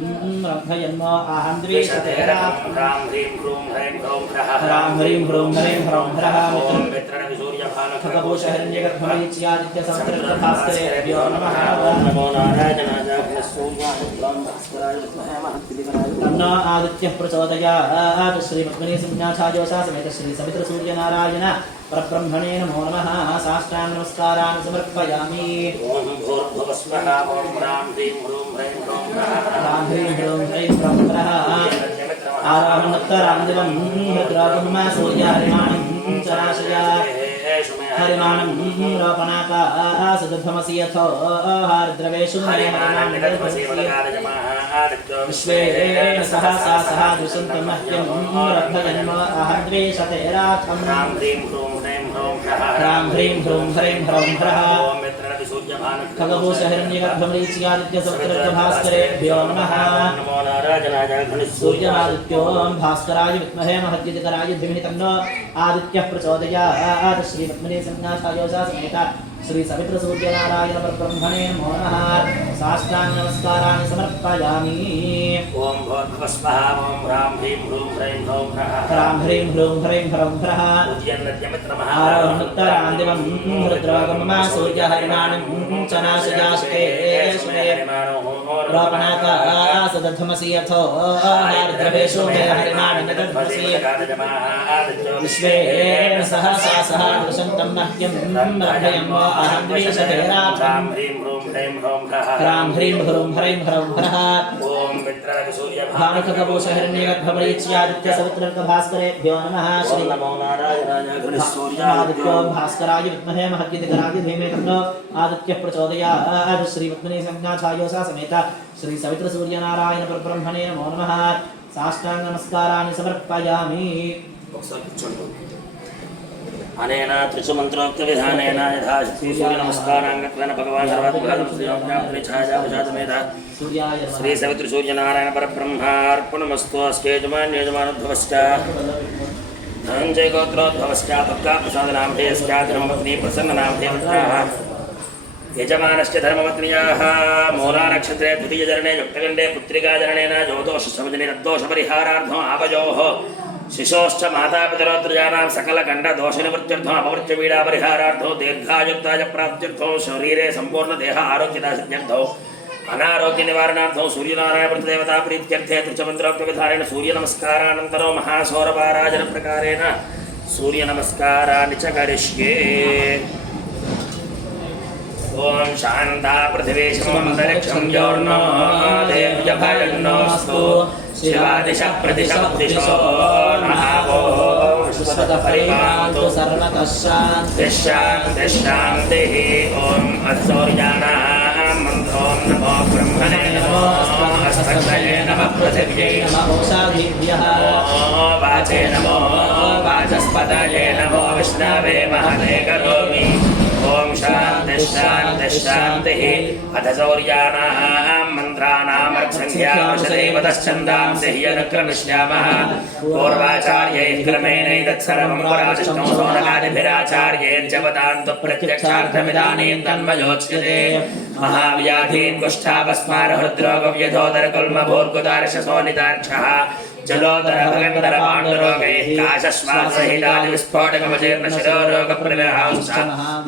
रम्भयन्नो अहं द्विषतेरा ह्रां ह्रीं ह्रूं ह्रैं ह्रौं ह्रः ह्रां ह्रीं ह्रूं ह्रैं ह्रौं ह्रः ओम मित्रनविसूर्यभानुः खगभूषहरण्यगर्भमरीच्यादित्यसंस्कृतभास्करेभ्यो नमः ओम नमो नारायणाय घनसूर्यादित्यो भास्कराय विद्महे महद्विद्महे तन्नो आदित्यः प्रचोदयात् श्रीपद्मिनी संज्ञाचार्योषा समेत श्री सवित्र सूर्यनारायण परब्रह्मणे नमो नमः साष्टांग नमस्कारान् समर्पयामि ओम भूर्भुवः स्वः ओम ह्रां ह्रीं ह्रूं ह्रैं ह्रौं ह्रः ह्रां ह्रीं ह्रूं ह्रैं ह्रौं ह्रः आरावन्नुत्तरां दिवं रुद्रममा सूर्यहरिमाणं चराशयात् हरिमाणं रोपणाका सदधमसि यथो हरिद्रवेषु विश्वे सहसा द्विषन्तं मह्यं रम्भयन्नो अहं द्विषतेराथं ह्रां ह्रीं ह्रूं ह्रैं ह्रौं ह्रः ह्रां ह्रीं ह्रूं ह्रैं ह्रौं ह्रः ओम मित्रनविसूर्यभानुः खगभूषहरण्यगर्भमरीच्यादित्यसंस्कृतभास्करेभ्यो नमः नमो नारायणाय सूर्यादित्यो भास्कराय विद्महे महद्युतिकराय धीमहि तन्नो आदित्यः प्रचोदयात् श्रीपद्मिनी संज्ञाचार्योषा समेत श्री सवित्र सूर्यनारायण परब्रह्मणे नमो नमः साष्टांग नमस्कारान् समर्पयामि ओम भूर्भुवः स्वः ओम ह्रां ह्रीं ह्रूं ह्रैं ह्रौं ह्रः ह्रां ह्रीं ह्रूं ह्रैं ह्रौं ह्रः उद्यन्नद्यमत्रमः आरवन्नुत्तरां दिवं रुद्रममा सूर्यहरिमाणं चराशयास्ते रोपणाका सदधमसि यथो हरिद्रवेषु हरिमाणं दधमसि विश्वे सहसा द्विषन्तं मह्यं रम्भयन्नो अहं द्विषतेराथं ह्रीं ह्रूं ह्रैं ह्रौं ह्रः ह्रां ह्रीं ह्रूं ह्रैं ह्रौं ह्रः ओम मित्रनविसूर्यभानुः भानुखगभूषहरण्यगर्भमरीच्यादित्यसवित्रभास्करेभ्यो नमः श्री नमो नारायणाय आदित्यो भास्कराय विद्महे महद्युतिकराय धीमहि तन्नो आदित्यः प्रचोदयात् श्रीपद्मिनी संज्ञाचार्योषा समेत श्री सवित्र सूर्यनारायण परब्रह्मणे नमो नमः साष्टांग नमस्कारान् समर्पयामि अनेन त्रिसुमन्त्रोक्तविधानेन यथा सूर्यनमस्काराङ्गत्वेन भगवान् सर्वात्मकं श्रीयोग्याप्तिछायावशातमेध सूर्याय श्री सवितृसूर्यनारायण परब्रह्मार्पणमस्तु अस्केजमान्यजमानोद्भवश्च धनञ्जय गोत्रोद्भवश्च भक्ताप्रसादनामधेयश्च धर्मपत्नी प्रसन्ननामधेयपुत्राः यजमानश्च धर्मपत्न्याः मूलानक्षत्रे द्वितीयचरणे युक्तगण्डे पुत्रिकाचरणेन ज्योतोषसमजनिरद्दोषपरिहारार्थम् आवयोः शिशोश्च मातापितरोत्रजानां सकलखण्डदोषनिवृत्त्यर्थम् अपवृत्यपीडापरिहारार्थो दीर्घायुक्ताय प्राप्त्यर्थो शरीरे सम्पूर्णदेह आरोग्यदासित्यर्थो अनारोग्यनिवारणार्थो सूर्यनारायणप्रतिदेवता प्रीत्यर्थे त्रिचमन्त्रोक्तविधानेन सूर्यनमस्कारानन्तरो महासौरभाराजनप्रकारेण सूर्यनमस्काराणि च करिष्ये ओम शांता पृथिवी समन्तरिक्षं योर्नो देव्यभयन्नोऽस्तु शिवादिश प्रतिशब्दिशो नहावो विश्वतपरिपान्तु सर्वतः शान्तिः ओम असूर्यानां मन्त्रों नमो ब्रह्मणे नमो हस्तये नमः पृथिव्यै नमः ओषाधिभ्यः वाचे नमो वाचस्पतये नमो विष्णवे महते करोमि ओम शान्तिः अथ सौर्यानां मन्त्राणामर्थसंख्यावशदेवतश्छन्दांसि ह्यनुक्रमिष्यामः पूर्वाचार्यैः क्रमेणैतत्सर्वं पराशिष्टो सोनकादिभिराचार्यैर् जपतान्तु प्रत्यक्षार्थमिदानीं तन्मयोच्यते महाव्याधीन् कुष्ठाभस्मारहृद्रोगव्यधोदरकुल्मभूर्गुदार्शसोनितार्क्षः जलोदर पाण्डुरोगैः काशश्वासहितादि विस्फोटकवचेर्न शिरोरोगप्रविरहांश्च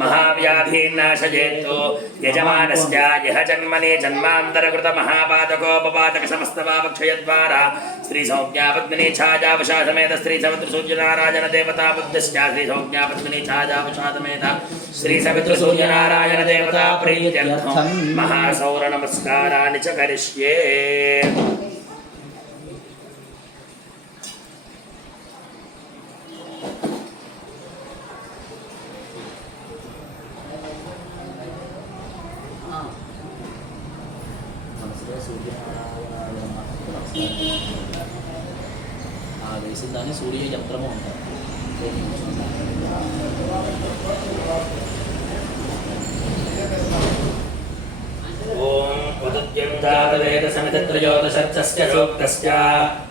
महाव्याधीन्नाशयेत्तु यजमानस्य यः जन्मनि जन्मान्तरकृतमहापातकोपपातकसमस्तवावक्षयद्वारा श्रीसौज्ञापद्मिनी छायावशासमेत श्रीसवितृसूर्यनारायण देवता बुद्धिश्च श्रीसौज्ञापद्मिनी छायावशासमेत श्रीसवितृसूर्यनारायण देवता प्रीत्यर्थं महासौरनमस्काराणि च करिष्ये వేసి దాన్ని సూర్య యంత్రము అంటారు. ఓం ఉదద్యం జాతవేద సమితత్రయోదశర్చస్య సూక్తస్య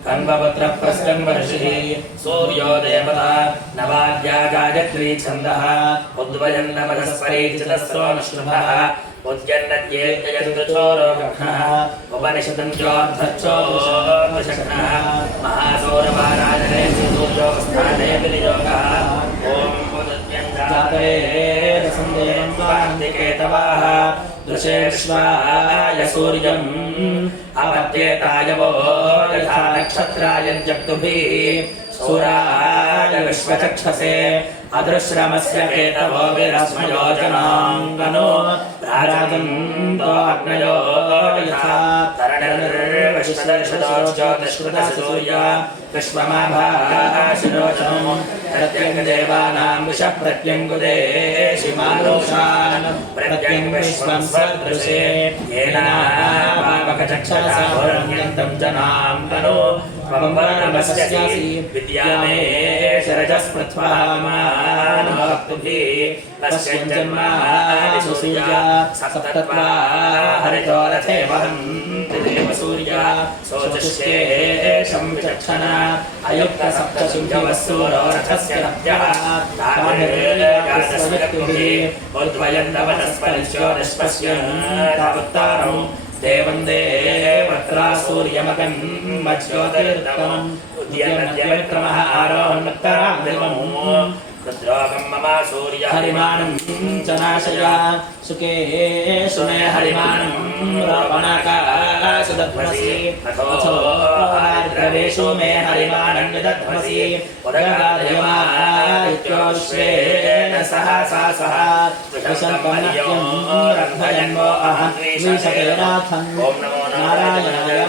కన్వపత్ర ప్రస్కంబర్షిః సూర్యో దేవతా నవాద్యా గాయత్రీ ఛందః ఉద్వయన్ నమస్పరే చితస్రోనుష్ణుభః ఉద్యన్నత్యేత్యజంతుచోరోగః ఉపనిషదం జ్యోర్ధచ్చోర్ధశక్నః మహాసౌరభారాజనే సూర్యోపస్థానే వినియోగः. ఓం ఉదద్యం జాతవేద సందేవం కార్తికేతవాః దృశేష్వాయ సూర్యం అపత్యేతాయవో యథా నక్షత్రాయంత్యక్తుభిః సూరాయ విశ్వచక్షసే అదృశ్రమస్య కేతవో విరస్మయోజనాంగనో ప్రారాజంతో అగ్నయో యథా తరణర్విశ్వదర్శదోజ్యోతిష్కృతసూర్య విశ్వమాభాషిరోచనో ప్రత్యంగదేవానాం విషః ప్రత్యంగుదేశిమానుషాన్ ప్రత్యంగవిశ్వం సదృశే ఏనావామకచక్షసాభరణ్యంతం జనాం తనో త్వంవర్ణమస్యసి విద్యామే శరజస్పృథ్వామానోక్తుభిః పశ్యంజన్మాని సూర్య సప్తత్వా హరితో రథే వహంతి దేవ సూర్య శోచష్యేషం విచక్షణ అయుక్త సప్తశుంఠవస్సూరో రథస్య రథ్యః తావేర్యాగస్వయక్తుభిః ఉద్వయన్నవనస్పరిశ్యో నిష్పశ్యంతావత్తారం దేవం దేవత్రా సూర్యమకం మజ్యోతిరుత్తమం ఉద్యన్నద్యవిక్రమః ఆరోహణోత్తరాం దివము రుద్రోగం మమ సూర్య హరిమానం చ నాశయ సుఖే సుమే హరిమానం రోపణాకాశ దధ్మసి అథో ద్రవేషు మే హరిమానం విదధ్మసి ఉదగాదయమాదిత్యోశ్వేన సహసా సహ విశల్పమన్యం రగ్భయన్వో అహం విశతేనాథం నారాయణాయ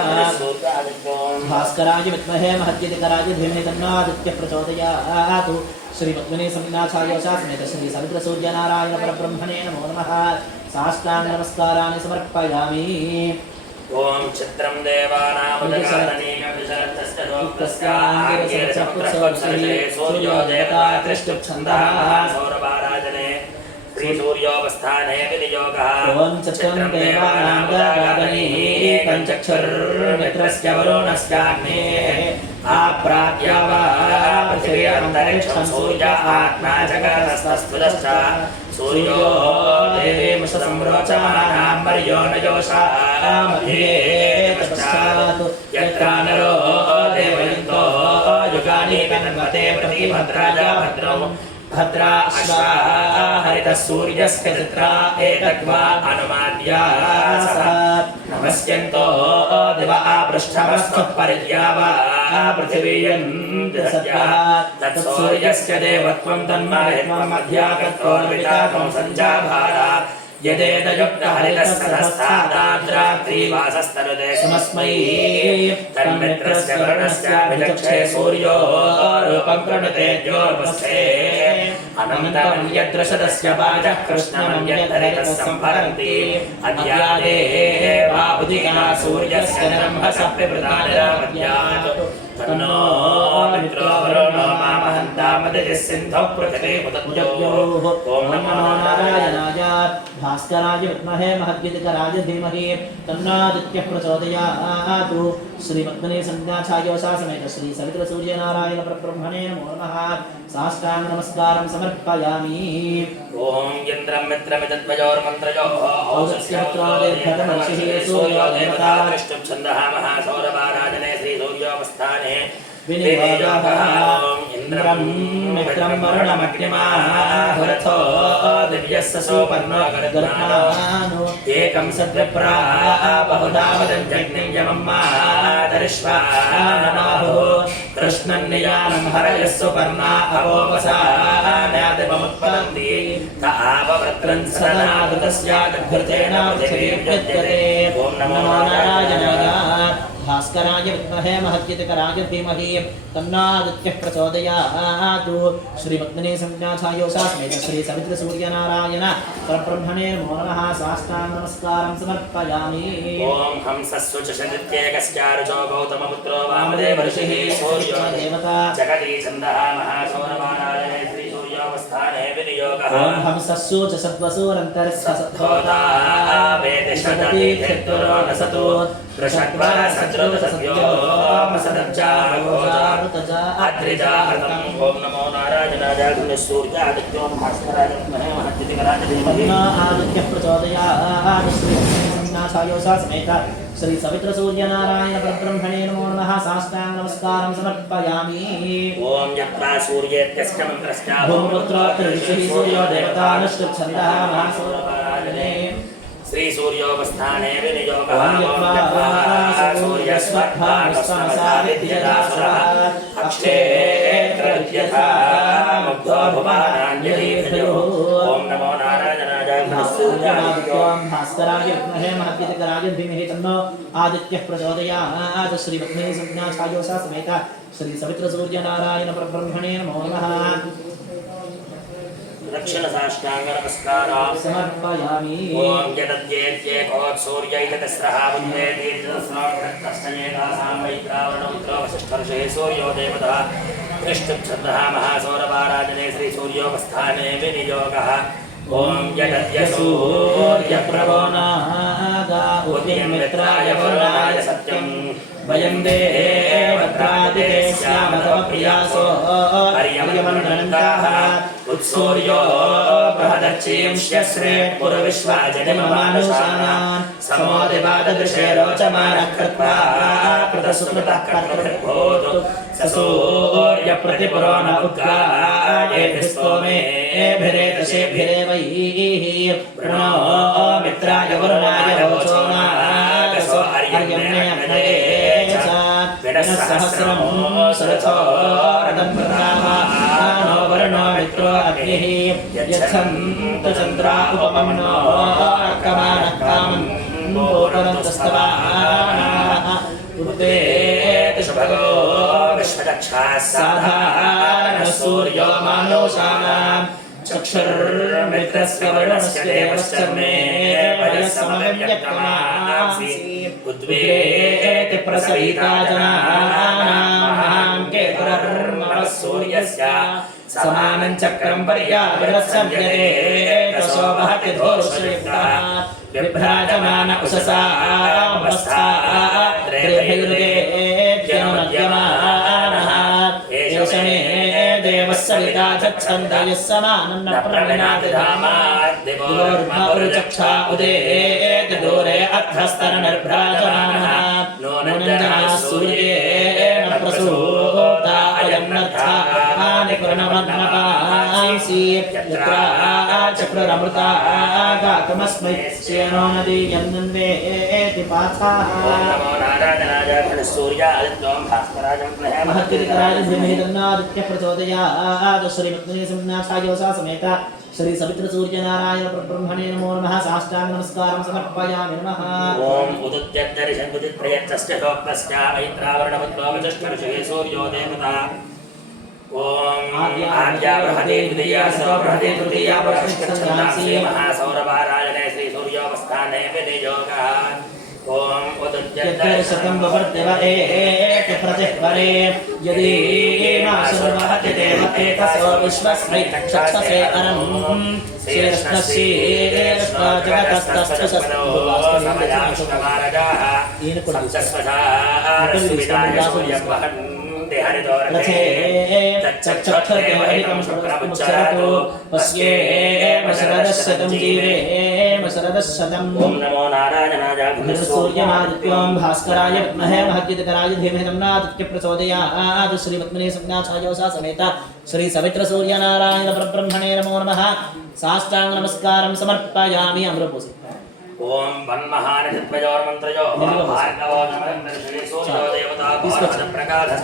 భాస్కరాయ విద్మహే మహద్యతికరాయ ధీమహి తన్నాదిత్యః ప్రచోదయాత్. శ్రీమద్గుణే సంజ్ఞాఛాయోషా సమేత శ్రీ సవితృసూర్యనారాయణ పరబ్రహ్మణే నమో నమః. సాష్టాంగ నమస్కారాన్ని సమర్పయామి. ఓం చిత్రం దేవానాముదగారణీయమిషరత్తస్య సూర్యో దేవతా త్రిష్టుఛందః సౌరభారాజనే శ్రీ సూర్యోపస్థానే వినియోగः. ఓం చిత్రం దేవానాముదగారణీయం చక్షుర్మిత్రస్య వరుణస్యాగ్నేః ఆప్రాప్యవా పృథివ్యంతరిక్షం సూర్య ఆత్మా జగతస్తస్థుతశ్చ సూర్యో దేవేమస సంరోచమానాం మర్యో నయోషామధ్యే పశ్చాత్ యత్రానరో దేవయంతో యుగాని కన్వతే ప్రతిభద్రాయ భద్రం భద్రా అశ్వా హరితః సూర్యస్య చిత్రా ఏతద్వా అనుమాద్యా నమస్యంతో దివ ఆపృష్ఠమస్తః పరిద్యావా పృథివీయంతి సత్యః తత్సూర్యస్య దేవత్వం తన్మయత్వం మధ్యాకత్వో వితాకం సంజాభారా యదేతయుక్త హరితస్సహస్రాదాద్రాత్రీవాసస్తనుదేశమస్మై తన్మిత్రస్య వరుణస్యాభిచక్షే సూర్యో రూపం ప్రణుతే ద్యోర్వస్థే అనంతరం యదృశదస్య వాచః కృష్ణమం యద్ధరితः సంభరంతి అద్యాదేవా ఉదిగా సూర్యస్య నిరంభసః పిబృతానిరామద్యాత్ తన్నో మిత్రో వరుణో మామహంతామదితిः సింధౌ పృథివీ ముదద్యోః. ఓం నమో నారాయణాయ భాస్కరాయ విద్మహే మహద్యతికరాయ ధీమహి తన్నాదిత్యః ప్రచోదయాత్. శ్రీమద్గుణే సంజ్ఞాఛాయోషా సమేత శ్రీ సవితృసూర్యనారాయణ పరబ్రహ్మణే నమో నమః. సాష్టాంగ నమస్కారం సమర్పయామి. ఓం యంత్రం మిత్రమితద్వయోర్మంత్రయోః ఔషధ్య పుత్రోదేర్ఘటమర్షిః సూర్యో దేవతా త్రిష్టుఛందః మహాసౌరభారాజనే శ్రీ సూర్యోపస్థానే వినియోగः. ఇంద్రం మిత్రం వరుణమగ్నిమాహురథో దివ్యస్య సోపర్ణో గర్భాను ఏకం సద్విప్రా బహుధా వదంత్యగ్నిం యమం మాదరిష్వాననాహుః కృష్ణం నియానం హరయः సుపర్ణా అపోపసానాదిమముత్పలంతి త ఆపవృత్రం సదనాదృతస్యాద్ఘృతేన పృథివీ విద్యతే. ఓం నమో నారాయణాయ भास्कराय विद्महे महद्युतिकराय धीमहि तन्नादित्यः प्रचोदयात् श्रीपत्नी संज्ञाचार्योषा समेत श्री सवित्र सूर्यनारायण परब्रह्मणे नमो नमः साष्टांग नमस्कारं समर्पयामि। ओम हंसस्वचषदित्येकस्यार्चो गौतमपुत्रो वामदेव ऋषिः सूर्यो देवता जगति छन्दः महासौरमानाय श्री सूर्यावस्थाने विनियोगः। ओम हंसस्सूचसत्वसूरन्तरिक्षसत्वोता वेदशतति क्षेत्रो नसतो प्रषड्वर सद्रुतसत्यो सदब्जागोजा अद्रिजाहतम्। ओम नमो नारायणाय सूर्यादित्यो भास्कराय विद्महे महद्युतिकराय धीमहि आदित्यः प्रचोदयात् श्रीनाथायोषा समेत श्री सवित्र सूर्यनारायण परब्रह्मणे नमो नमः साष्टांग नमस्कारं समर्पयामि। ओम यत्रा सूर्येत्यस्य मन्त्रस्य भूमिपुत्रो ऋषिः सूर्यो देवतानुष्ठुप्छन्दः महासौरपराजने श्री सूर्योपस्थाने विनियोगः। ओम यत्रा सूर्यस्वर्भानुस्वमसाविद्यदासुरः अक्षेत्रविद्यथा मुग्धो भुवानान्यदीर्घयोः। ओम नमो नारायणाय सूर्यमादित्यों भास्कराय विद्महे महद्युतिकराय धीमहि तन्नो आदित्यः प्रचोदयात् श्रीपत्नी संज्ञाचार्योषा समेत श्री सवित्र सूर्यनारायण परब्रह्मणे नमो नमः दक्षिण साष्टांग नमस्काराः समर्पयामि। ओम यदद्येत्येकोत् सूर्यैकतस्रः बुद्धेतीर्जस्राक्षस्तयेतासां वैत्रावरणमित्रो वसिष्ठर्षे सूर्यो देवता कृष्णच्छन्दः महासौरपाराजने श्री सूर्योपस्थाने विनियोगः। ओम यदद्यसूर्यप्रभो नागा उद्यन्मित्राय वरुणाय सत्यं वयं देवत्रादिदेश्यामतव प्रियासो पर्यमन्त्रन्ताः उत्सूर्यो बृहदर्चींष्यस्रे पुरविश्वाजनिममानुषाणां समोदिवाददृशे रोचमानः कृत्वा कृतसुकृतः कर्तृर्भूतु स सूर्यप्रतिपुरो न उद्गायेभिस्तोमेभिरेतशेभिरेवैः प्रणो मित्राय वरुणाय रोचोनागसो अर्यम्णे अग्नये सहस्रं सरथो रदन्प्रतामानो वरुणो मित्रो अग्निः यच्छन्तु चन्द्रा उपमन्नो कमानः कामन् पूर्णन्तस्तवानाः उद्वेति शुभगो विश्वदक्षाः साधारणः सूर्यो मानोषाणां चक्षुर्मित्रस्य वरुणस्य देवश्च मे वयस्समव्यक्तमांसि उद्वेति प्रसविता जनानां केतुरर्मवः सूर्यस्य समानं चक्रं पर्यावृत्सव्यते दशो वहति धूर्षयुक्तः विभ्राजमान उषसा त्रैभिर्गेभ्यनुमद्यमानः एष मे देवः सविता चच्छन्द यः समानं न प्रविनाति धामाद्दिवोर्मपुरुचक्षा उदेति दूरे अर्थस्तरनिर्भ्राजमानः नूनञ्जनाः सूर्येण प्रसूता अयं नर्थानि कृणवन्नपांसि यत्रा चक्रमृता गातुमस्मै श्येनो नदीयं नन्देति पाथाः। ओम नमो नारायणाय सूर्यादित्यो भास्कराय विद्महे महद्युतिकराय धीमहि तन्नादित्यः प्रचोदयात् श्रीपत्नी संज्ञाचार्योषा समेत श्री सवित्र सूर्यनारायण परब्रह्मणे नमो नमः साष्टांग नमस्कारं समर्पयामि नमः। ओम उदुत्यन्तरिषन्विदिप्रयत्तस्य शोक्तस्य मैत्रावरणपुत्रो वसिष्ठर्षिः सूर्यो देवता। ओम आद्या बृहदे द्वितीया सो बृहदे तृतीया परमेष्ठच्छन्दांसि महासौरपारायणे श्री सूर्योपस्थाने विनियोगः। ओम यद्दर्शकं ववर्तिव प्रतिह्वरे यदि माशुर्वहति देव एकसो विश्वस्मै चक्षसे अरं श्रेष्ठशीर्ष्ट जगतस्तस्थुषस्तु समयाशुकमारगाः संसस्वशारसुविदाय सूर्यवहन् हरिदोरथे तच्चक्षुर्देवहितं शुक्रमुच्चरतु पश्येम शरदशतं जीवेम शरदशतम्। ओम नमो नारायणाय सूर्यमादित्यों भास्कराय विद्महे महद्युतिकराय धीमहि तन्नादित्यः प्रचोदयात् श्रीपत्नी संज्ञाचार्योषा समेत श्री सवित्र सूर्यनारायण परब्रह्मणे नमो नमः साष्टांग नमस्कारं समर्पयामि। अमृतपूसी ओम वन्महानिधिद्वयोर्मन्त्रयो भार्गवो नमः सूर्यो देवता प्रकाशः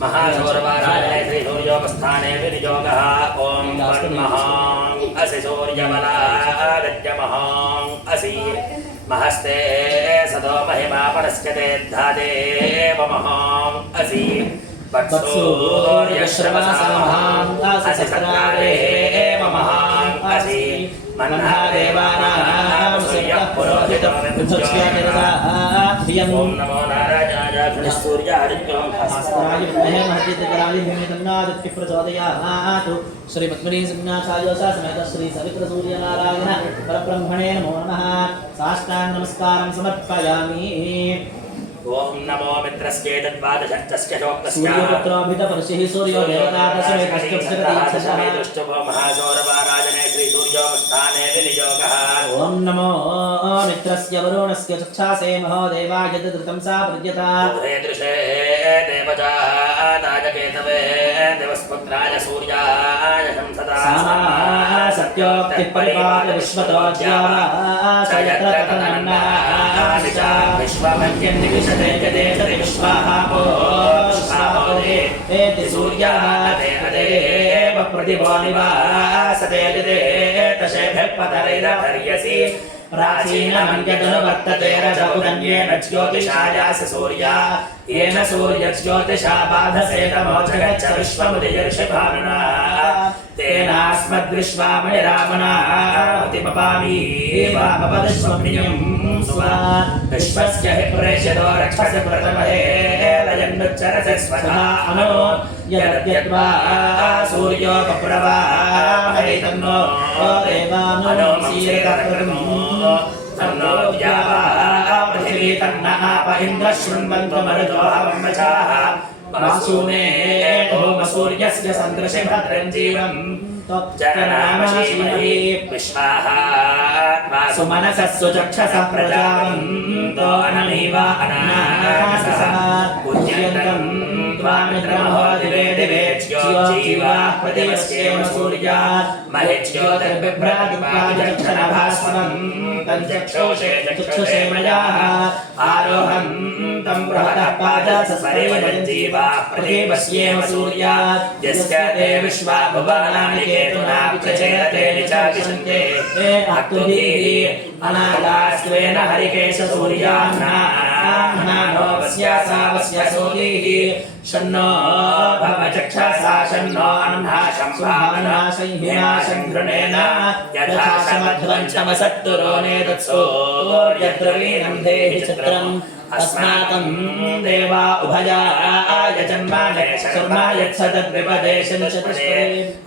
महासौरपारायणे श्री सूर्योपस्थाने विनियोगः। ओम वन्महां असि सूर्यबलादित्यमहां असि महस्ते सदो महिमा पणस्यते धादेव महाम् असि वत्सूर्यश्रवसामहाम् असि सत्रादेव महाम् असि मन्ना देवानां सूर्यः पुरोहितम् ॐ नमो नारायणाय सूर्यादित्यो भास्कराय विद्महे महद्विद्यकराय धीमहि तन्नादित्यः प्रचोदयात् श्री पद्मिनी संज्ञाचार्योषा समेत श्री सवित्र सूर्यनारायण परब्रह्मणे नमो नमः साष्टांग नमस्कारं समर्पयामि ओम नमो मित्रस्ये तद्वादशस्य शोक्तस्य सूर्यपुत्राभितपर्षिः सूर्यो देवता दशमेतुष्टभो महासौरवाराजने श्री सूर्योवस्थाने विनियोगः ओम नमो मित्रस्य वरुणस्य चक्षासे महोदेवाय यद्ऋतं सा प्रज्ञता हे दृशे देवजाताय केतवे देवस्पुत्राय सूर्याय शंसदा सत्योक्तिः परिपाल विश्वतोज्यावा चयत्र तन्ना दिशा विश्वमन्यं निविशते जदेत विश्वाहापो एति सूर्यः देव प्रतिभो निवासते जदेतशेभः पतरैरधर्यसि प्राचीनमन्यतनुवर्तते रजौगन्येन ज्योतिषायास सूर्या येन सूर्यज्योतिषा बाधसे तमोजगच्छ विश्वमुदयर्षभानुना तेनास्मद्विश्वामणिरामणातिमपामि वामपदश्वप्रियं सुवा विश्वस्य हि प्रेषितो रक्षस्य प्रथमहे लयन्नुच्चरसे स्वधा अनो यद्यद्वा सूर्यो कपुरवामहे तन्नो देवानो सीरकर्मो तन्नो द्यावा पृथिवी तन्न आप इन्द्रः शृण्वन्तु मरुतो हवम्बचाः वासुने ओम सूर्यस्य सन्दृशे भद्रं जीवं जननामशीमहि विश्वाहा वासुमनसः सुचक्षसः प्रजावन्तो अनमीवा अनासः पूज्यन्तं त्वामित्रमहो दिवे दिवे ज्योतिजीवाः प्रतिवस्येम सूर्यात् महिज्योतिर्बिभ्रातिपाजक्षणभास्वरं तं चक्षुषे मयाः आरोहं तं बृहदः पादसस्परिवदन् जीवाः प्रतिवस्येम सूर्यात् यस्य ते विश्वा भुवनानि केतुना विचचेरते निचाकिशन्ते अक्तुभिः अनागास्त्वेन हरिकेश सूर्यान्नानो वस्यासा वस्य सूतिः शन्नो भवचक्षसा शन्नो अन्नाशं भानुनाशं घृणेन यथा समध्वञ्चमसत्तुरो नेदत्सो यद्रवीणं देहि चित्रम् अस्माकं देवा उभयाय जन्माने शर्मा यच्छ तद्विपदेशं चतुष्पदे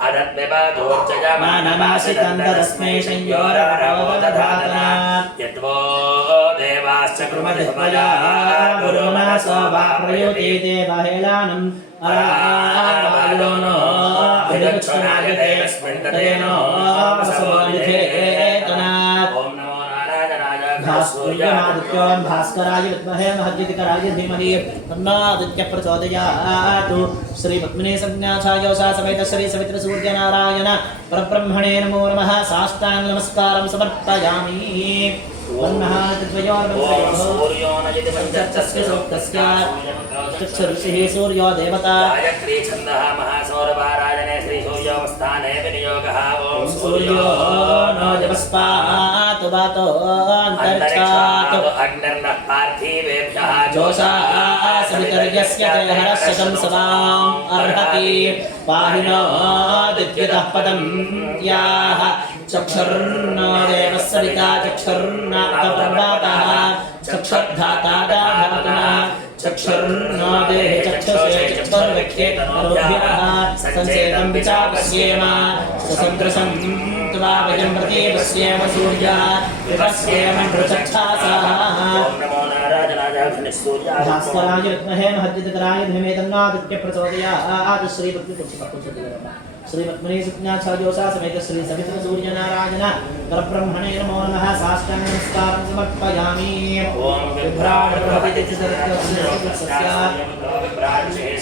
अदद्विपदोर्जयमानमासि तन्दस्मै संयोरवरवो दधातना यद्वो देवाश्च कृमधिपया गुरुमासो वा प्रयुति देवहेलानम् अरावालोनो अभिदक्षुनागते स्मृततेनो वसवोनिधेतना सूर्यादित्यो भास्कराय विद्महे महद्विद्यकराय धीमहि तन्नादित्यः प्रचोदयात् श्री पद्मिनी संज्ञाचार्योषा समेत श्री सवित्र सूर्यनारायण परब्रह्मणे नमो नमः साष्टांग नमस्कारं समर्पयामि सूर्यो न यदि पञ्चस्य सूक्तस्य ऋषिः सूर्यो देवता गायत्री छन्दः महासौरवाराजने श्री सूर्योवस्थाने विनियोगः ॐ सूर्यो नो जपस्पात् वातो अन्तरिक्षात् अग्निर्नः पार्थिवेभ्यः जोषा सवितर्यस्य जयहरस्य शंसदाम् अर्हति पाहिनो दिव्यतः पदं याः चक्षुर्न देवः सविता चक्षुर्न अपपर्वातः चक्षुर्धाता धातुना चक्षुर्न देहि चक्षुषे चक्षुर्विक्षेतनोभ्यः संचेतं विचापश्येम ससदृशं त्वा वयं प्रति पश्येम सूर्यात् विपश्येम भृचक्षासः भास्कराय विद्महे महद्विद्यकराय धीमहि तन्नादित्यः प्रचोदयात् श्री श्री पद्मिनी संज्ञाचार्योषा समेत श्री सवित्र सूर्यनारायण परब्रह्मणे नमो नमः साष्टांग नमस्कारं समर्पयामि ॐ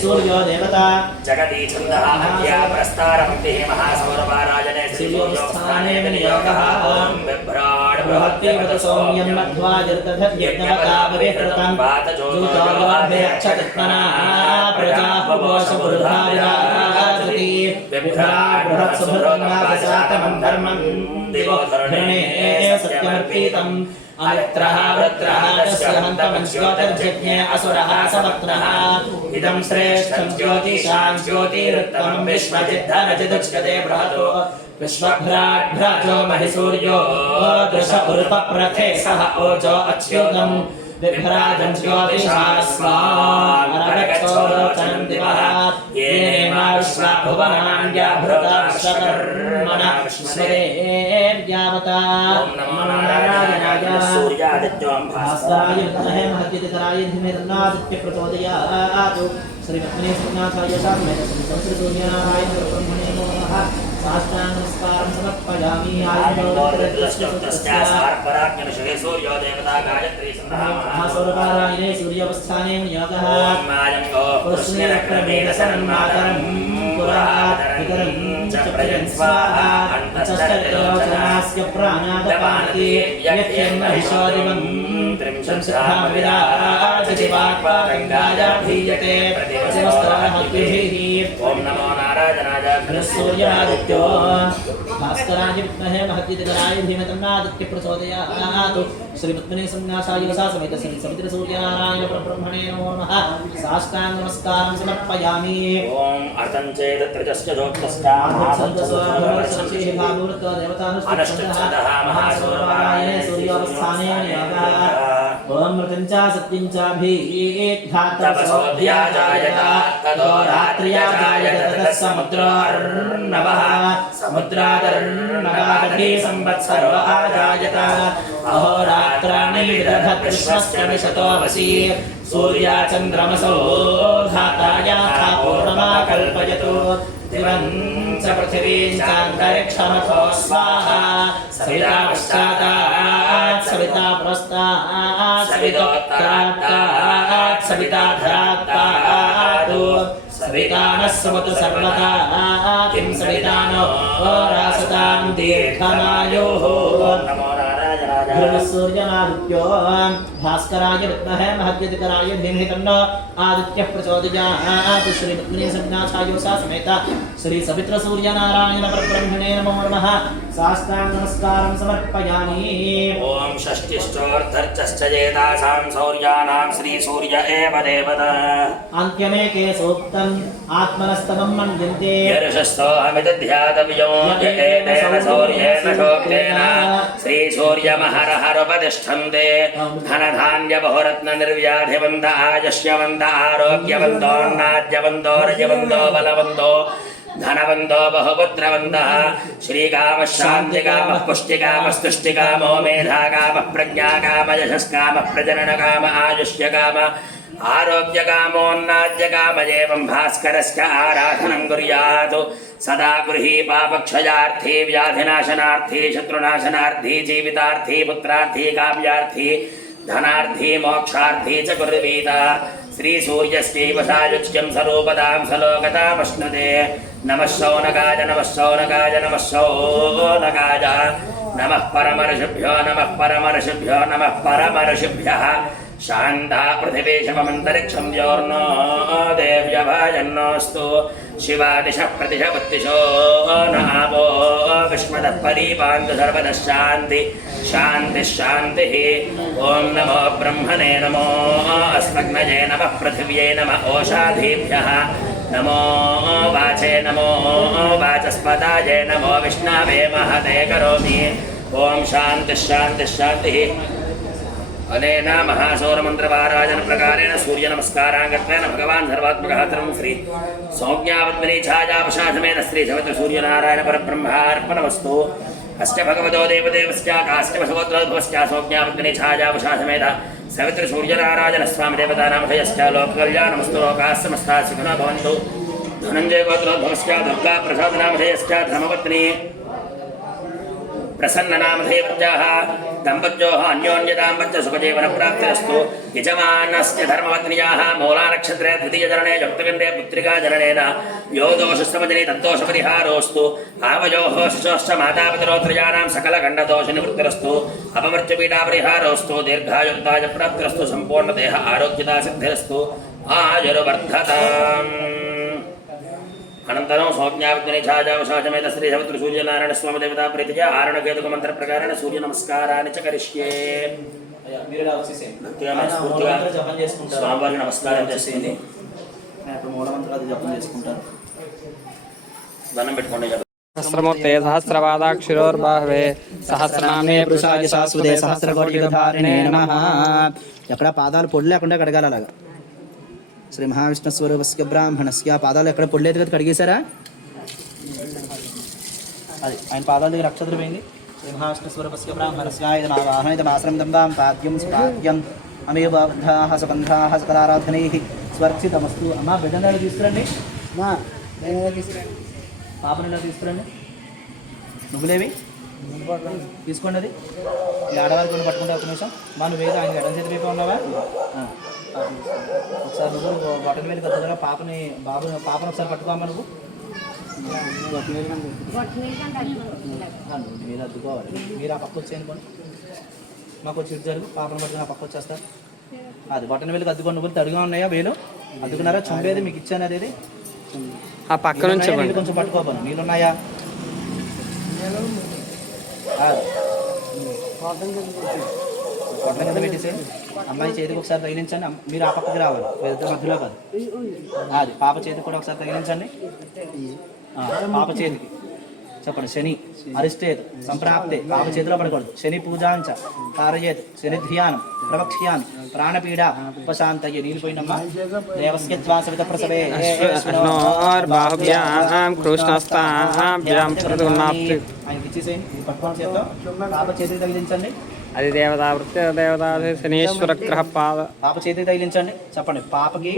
सूर्यो देवता जगती छन्दः अद्या प्रस्तारभक्तिः महासौरवाराजने श्रीयोगस्थाने विनियोगः ॐ बिभ्राट् बृहत्यवत सौम्यं मध्वा जर्तधव्यज्ञवतावविहृतं जूतोर्वाभ्यक्षतित्मना प्रजापवोषपुरुधाविराजति बिभ्राट् बृहत्सुभृतमावसातमं धर्मं दिवो धरणे सत्यमर्पितं अमित्रः वृत्रः तस्य हन्तमज्योतिर्जज्ञे असुरः समग्नः इदं श्रेष्ठं ज्योतिषां ज्योतिरुत्तमं विश्वजिद्धरजिदुच्यते बृहतो विश्वभ्राभ्राजो महिसूर्यो दृश उरुपप्रथे सह ओजो अच्युतम् विभ्राजं ज्योतिषास्मान् दिवः येनेमा विश्वा भुवनान्याभृताश्वकर्मणः विश्वेर्यावता ॐ नमो नारायणाय सूर्यादित्यों भास्कराय विद्महे महद्युतितराय धीमहि तन्नादित्य प्रचोदयात् श्रीमत्मने सुनाथाय शामये श्रीसूर्यनारायण ब्रह्मणे नमः साष्टांग नमस्कारं समर्पयामि आयुर्वेदस्यार्पराज्ञविषये सूर्यो देवता गायत्री महासौरकारायणे सूर्यावस्थाने नियोगः पुरुषनिरक्रमेण सन्मातरं पुरातरं च प्रयन् स्वाहा अन्तश्चर्योचनास्य प्राणादपानति यज्ञं महिषोदिवं त्रिंशत्सहः विराजजिवात्पारङ्गायाधीयते प्रतिवस्तरहद्भिः ॐ नमो नारायणाय सूर्यादित्यो भास्कराय विद्महे महद्युतितराय धीमहि तन्नादित्य प्रचोदयात् श्रीमत्मने संन्यासाय वसा समेत श्री सवितृसूर्यनारायण परब्रह्मणे नमो नमः साष्टांग नमस्कारं समर्पयामि ॐ अर्धं चेत् त्रयश्च दोक्तस्याः महासौरकारायणे सूर्यावस्थाने नियोगः ॐ मृतं च सत्यं च भीघातपसोऽध्याजायत ततो रात्र्या जायत ततः समुद्रोर्नवः समुद्रादर्नवादधी संवत्सरो आजायत अहोरात्राणि विदधत् विश्वस्य विशतो वशी सूर्या चन्द्रमसो घातायाः पूर्णमा कल्पयतु दिवं च पृथिवीं चान्तरिक्षमथो स्वाहा सविता पश्चातात् सविता पुरस्तात् सवितोत्तरात् सविता धरात् सविता नः समतु सर्वदा किं सविता नो रासतां दीर्घमायुः नमो नारायणाय सूर्यनादित्यो भास्कराय विद्महे महद्युतितराय धीमहि तन्नो आदित्यः प्रचोदयात् श्रीमत्मने संन्यासाय वसा समेत श्री सवितृसूर्यनारायण परब्रह्मणे नमो नमः साष्टांग नमस्कारं समर्पयामि ॐ षष्टिश्चोर्धर्चश्च एतासां सौर्यानां श्रीसूर्य एव देवता अन्त्यमेके सूक्तम् आत्मनस्तमं मन्यन्ते यर्षस्तोऽहमिदध्यातव्यो एतेन सौर्येण शोक्तेन श्रीसूर्यमहरहरुपतिष्ठन्ते धनधान्यबहुरत्ननिर्व्याधिवन्त आयस्यवन्त आरोग्यवन्तोन्नाद्यवन्तो रजवन्तो बलवन्तो धनवन्तो बहुपुत्रवन्तः श्रीकामः शान्तिकामः पुष्टिकामः स्तुष्टिकामो मेधाकामः प्रज्ञाकामः यशस्कामः प्रजननकामः आयुष्यकामः आरोग्यकामोन्नाद्यकाम एवं भास्करस्य आराधनं कुर्यात् सदा गृही पापक्षयार्थी व्याधिनाशनार्थी शत्रुनाशनार्थी जीवितार्थी पुत्रार्थी काव्यार्थी धनार्थी मोक्षार्थी च कुर्वीत श्रीसूर्यस्यैव सायुज्यं स्वरूपदां सलोकतामश्नुते नमः शौनकाय नमः शौनकाय नमः शौनकाय नमः परमर्षिभ्यो नमः परमर्षिभ्यो नमः परमर्षिभ्यः शान्ता पृथिवी शमन्तरिक्षं द्योर्नो देव्यभाजन्नोऽस्तु शिवादिशः प्रतिशवत्तिशो न आपो विष्मदः परीपान्तु सर्वदः शान्ति शान्तिः शान्तिः ॐ नमो ब्रह्मणे नमो अस्मग्नये नमः पृथिव्यै नमः ओषाधीभ्यः नमो वाचे नमो वाचस्पताये नमो विष्णवे महते करोमि ॐ शान्तिः शान्तिः शान्तिः अनेन महासौरमन्त्रपारायण प्रकारेण सूर्यनमस्काराङ्गत्वेन भगवान् सर्वात्मकः सर्वं श्री सौज्ञावद्मनी छायावशासमेन श्री सवितृसूर्यनारायण परब्रह्मार्पणमस्तु अस्य भगवतो देवदेवस्य कास्य वसवोद्भवस्य सौज्ञावद्मनी छायावशासमेन सवितृसूर्यनारायण स्वामी देवतानामधयस्य लोककल्याणमस्तु लोकाः समस्ताः सुखिनो भवन्तु धनञ्जयगोत्रोद्भवस्य दुर्गाप्रसादनामधेयस्य धर्मपत्नी प्रसन्ननामधेयवत्याः दम्पत्योः अन्योन्यदाम्पत्य सुखजीवनप्राप्तिरस्तु यजमानस्य धर्मपत्न्याः मूलानक्षत्रे द्वितीयचरणे युक्तगण्डे पुत्रिका जननेन यो दोषस्तमजने तद्दोषपरिहारोऽस्तु आवयोः शिशोश्च मातापितरोत्रयाणां सकलखण्डदोषनिवृत्तिरस्तु अपमृत्युपीडापरिहारोऽस्तु दीर्घायुर्दाय प्राप्तिरस्तु सम्पूर्णदेह आरोग्यता सिद्धिरस्तु आयुर्वर्धताम् అనంతరం సౌజ్ఞాగ్ని ఛాజావశాచమేత శ్రీ సవిత్ర సూర్యనారాయణ స్వామి దేవతా ప్రీతిగా ఆరుణకేతుక మంత్ర ప్రకారేణ సూర్య నమస్కారాన్ని చ కరిష్యే. మీరు వచ్చేసేయండి, స్ఫూర్తిగా జపం చేసుకుంటారు, స్వామివారికి నమస్కారం చేసేయండి. ఇప్పుడు మూలమంత్రాలు జపం చేసుకుంటారు. దండం పెట్టుకోండి. సహస్రమూర్తే సహస్రపాదాక్షిరోర్బాహవే సహస్రనామే పురుషాయ శాశ్వతే సహస్రకోటియుగధారిణే నమః. ఎక్కడ పాదాలు పొడి లేకుండా కడగాలి అలాగా. శ్రీ మహావిష్ణు స్వరూపస్య బ్రాహ్మణస్య పాదాలు ఎక్కడ పొడిలేదు కదా, కడిగేశారా? అది ఆయన పాదాల దగ్గర అక్షతలు పోయింది. శ్రీ మహావిష్ణు స్వరూపస్య బ్రాహ్మణస్య ఇదమాశ్రమిదం వాం పాద్యం స్వాద్యం అమేవ బద్ధాః సుగంధాః సకలారాధనైః స్వర్చితమస్తు. అమ్మ బిడ్డను తీసుకురండి, అమ్మా పాపను ఇలా తీసుకురండి. నువ్వులేవి తీసుకోండి, అది ఈ ఆడవారికి కొన్ని పట్టుకుంటే ఒక నిమిషం. మా నువ్వేదో ఆయన ఎడం చేతి వైపు ఉన్నావా? ఒకసారి నువ్వు బొట్టన వెళ్ళి కట్టుకురా పాపని, పాపను ఒకసారి పట్టుకోమ్మా. నువ్వు మీరు అద్దుకోవాలి. మీరు ఆ పక్క వచ్చేయనుకోండి, మాకు వచ్చి ఇటు జరుగు. పాపను పట్టుకుని ఆ పక్క వచ్చేస్తారు. అది బొట్టన వెళ్ళి అద్దుకోండి. నువ్వు తడిగా ఉన్నాయా వేలు? అద్దుకున్నారా? చంపేది మీకు ఇచ్చాను అది ఆ పక్క నుంచి కొంచెం పట్టుకోపోను. నీళ్ళు ఉన్నాయా? కొట్ల కింద పెట్టేసి అమ్మాయి చేతికి ఒకసారి తగిలించండి. మీరు ఆ పక్కకి రావాలి, ఇద్దరు మధ్యలో కాదు. అది పాప చేతికి కూడా ఒకసారి తగిలించండి. పాప చేతికి చెప్పండి. శని అరిష్టేత్ సంప్రాప్తే, పాప చేతిలో పడకూడదు. శని పూజాంచ తారయేత్, శని ధ్యానం ప్రవక్ష్యామి ప్రాణపీడ ఉపశాంతయ్య. నీళ్ళిపోయినమ్మా. దేవస్యత్వాసవిత ప్రసవే బాహుభ్యాం కృష్ణస్తాభ్యాం ప్రతిగుణాప్తి. ఆయనకి ఇచ్చేసేయండి. పట్టుకోండి చేతితో. పాప చేతికి తగిలించండి. అది దేవతా వృత్తి దేవతా శనీశ్వర గ్రహ పాద. పాప చేతికి తగిలించండి. చెప్పండి పాపకి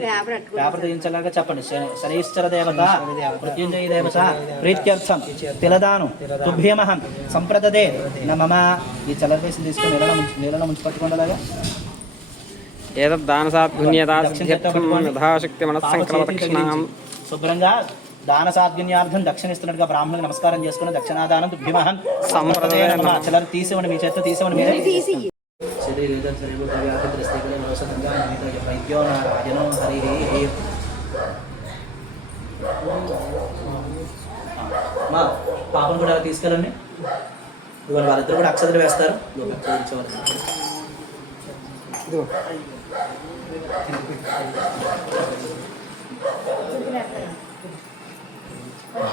పేపర్ తగిలించేలాగా చెప్పండి. శనీశ్వర దేవత మృత్యుంజయ దేవత ప్రీత్యర్థం తిలదాను తుభ్యమహం సంప్రదదే నమమ. ఈ చల్లవేసి తీసుకుని నీళ్ళలో ముంచి పట్టుకోండి. అలాగా యథాశక్తి మనస్సంకల్పదక్షిణాం. శుభ్రంగా దాన సాధ్యన్యార్థం దక్షిణ ఇస్తున్నట్టుగా బ్రాహ్మణులకు నమస్కారం చేసుకుని దక్షిణాదానం తుభ్యమహం సంప్రదదే నమః. చల్లరు తీసేవండి, మీ చేత తీసేవండి. మీరే మా పాపను కూడా తీసుకెళ్ళండి. ఇవాళ వాళ్ళిద్దరు కూడా అక్షతలు వేస్తారు.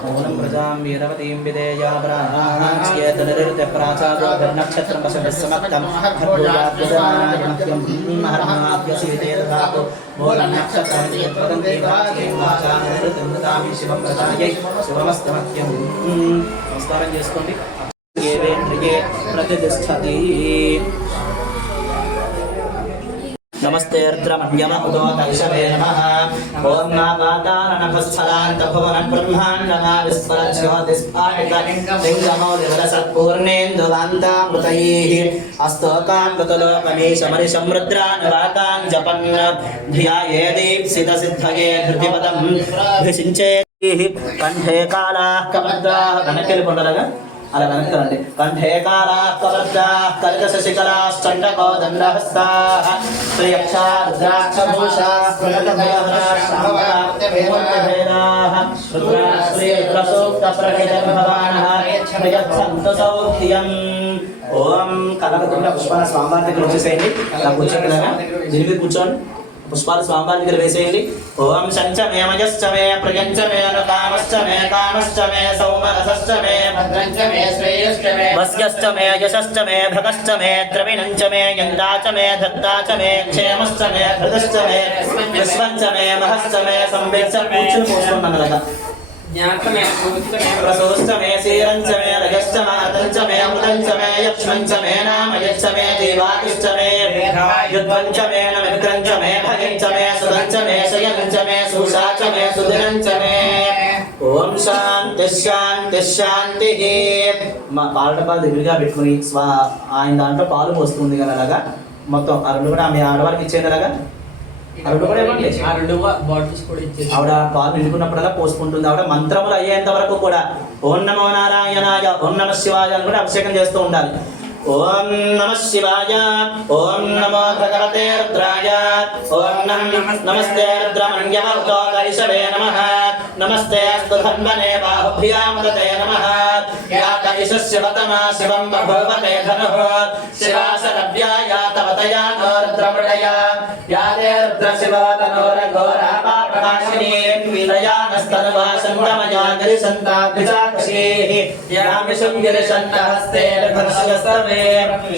మౌనం ప్రజాం వీరవతీం విదేయా బ్రాహ్మణ్యేతనిరుతే ప్రాచారో నక్షత్రం వసమత్తం ఖర్గోయాద్యజనాయమహ్యం హరమాద్యసీదేదాతో మౌనం నక్షత్రం యద్వదంతే వాచే వాచానిరుతం దదామి శివం ప్రజాయై శివమస్తమహ్యం. నమస్కారం చేసుకోండి. ఏవేంద్రియే ప్రతిష్టతి. నమస్తే రుద్రమన్యమ ఉదో దక్షవే నమః. ఓం నాపాతారణభస్థలాంత భువన బ్రహ్మాండమా విస్ఫలజ్యోతిస్ఫాటికలింగమౌలివరసత్పూర్ణేందువాంతామృతైః అస్తోకాంతలోకమీశమరిషమృద్రానురాకాన్ జపన్ ధ్యాయేదీప్సితసిద్ధయే ధృతిపదం భిషించేః. కంఠే కాలాః కబద్ధాః. వెనక్కి కొండలాగా అలా వెనక్కి రండి. కంఠే కాలాః కబద్ధాః కల్కశశిఖరాశ్చండకో దండహస్తాః శ్రియక్షా రుద్రాక్షభూషాః స్ఫుటకభయహరాశ్చామరాప్తవేదాః రుద్రాశ్రీరుద్రసూక్తప్రహితర్భవానః ప్రయచ్చంతు సౌఖ్యం. ఓం కలకదుర్గ పుష్పాల స్వామివారి దగ్గర వచ్చేసేయండి. అలా కూర్చోండిలాగా దీని కూర్చోండి. పుష్పాలు స్వామివారి దగ్గర వేసేయండి. ఓం శంచమే మయశ్చమే ప్రియంచమే కామశ్చమే కామశ్చమే సౌమరసశ్చమే భద్రంచమే శ్రేయశ్చమే వస్యశ్చమే యశశ్చమే భగశ్చమే ద్రవిణంచమే యందాచమే ధత్తాచమే క్షేమశ్చమే హృదశ్చమే విశ్వంచమే మహశ్చమే సంవేత్సం. కూర్చుని పోసుకున్నాను. ప్రసోశ్చమే శీరంచమే రజశ్చమాతంచమే అమృతంచమే యక్ష్మంచమే నామయశ్చమే దేవాకిశ్చమే యుద్ధ్వంచమే నమిత్రంచమే భయంచమే సుదంచమే శయనంచమే సుషాచమే సుదినంచమే. ఓం శాంతి శాంతి శాంతి. మా పాలటపాలు దగ్గరగా పెట్టుకుని ఆయన దాంట్లో పాలు పోస్తుంది కదా అలాగా. మొత్తం ఆ రెండు కూడా మీ ఆడవారికి ఇచ్చేది అలాగా. ఆవిడ పాలు నిండుకున్నప్పుడల్లా పోసుకుంటుంది. ఆవిడ మంత్రములు అయ్యేంత వరకు కూడా ఓం నమో నారాయణాయ ఓం నమ శివాయ అని కూడా అభిషేకం చేస్తూ ఉండాలి. ఓం నమః శివాయ ఓం నమో భగవతే రుద్రాయ ఓం నమస్తే రుద్రమణ్యవర్తోదైషవే నమః నమస్తే అస్తు ధన్వనే బాహుభ్యాం దతే నమః యాతైషస్య వతమా శివం బభూవతే ధనుః శివాసరవ్యాయ తవతయా రుద్రమృడయ యాదే రుద్రశివో తనోరఘోరా పాపనాశినీ వీరయానస్తనువా సంగమయా గిరిశంతాగ్రిజాక్షీః యామిషుం గిరిశంతహస్తే రఘునశస్తమే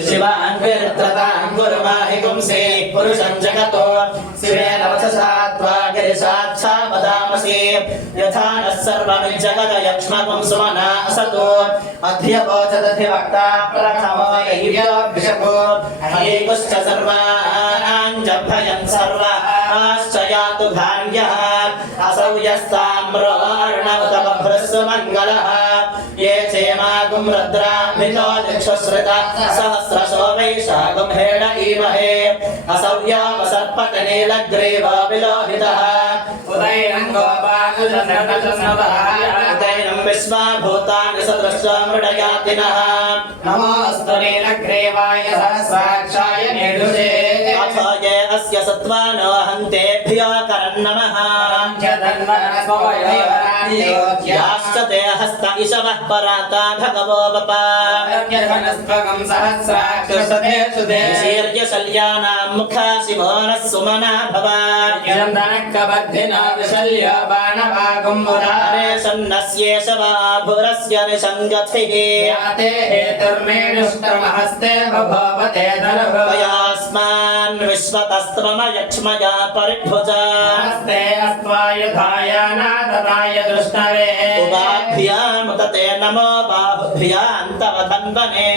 శివాంగిరిత్రతాం గురుమాహి పుంసే పురుషం జగతో శివేన వచసా త్వా గిరిశాచ్చా వదామసి యథా నః సర్వమిజ్జగదయక్ష్మకం సుమనా అసతో అధ్యవోచదధివక్తా ప్రథమో యైవ్యోభిషకో హయేకుశ్చ సర్వాన్ జభయన్ సర్వాశ్చ యాతు ధాన్యః అసౌ యస్తామ్రో అర్ణవతమభ్రస్సు మంగళః ये चेमागुं रुद्राभितो दिक्षुश्रित सहस्रशो वैशाखं हेड ईमहे असौर्यावसर्पकनीलग्रीवो विलोहितः उदैनं उदैनं विश्वाभूतानि सदृश्य मृडयातिनः नमोऽस्तु नीलग्रीवाय सहस्राक्षाय नेडुषे अथ ये अस्य सत्त्वानो हन्तेभ्यो करन्नमः याश्च ते हस्त इषवः पराता भगवो वपा शीर्यशल्यानां मुखा शिवो नः सुमना भवा सन्नस्येष वा भुरस्य निषङ्गथिः तयास्मान् विश्वतस्त्वमयक्ष्मया परिभुजा उभाभ्यामुदते नमो बाहुभ्यां तव धन्वने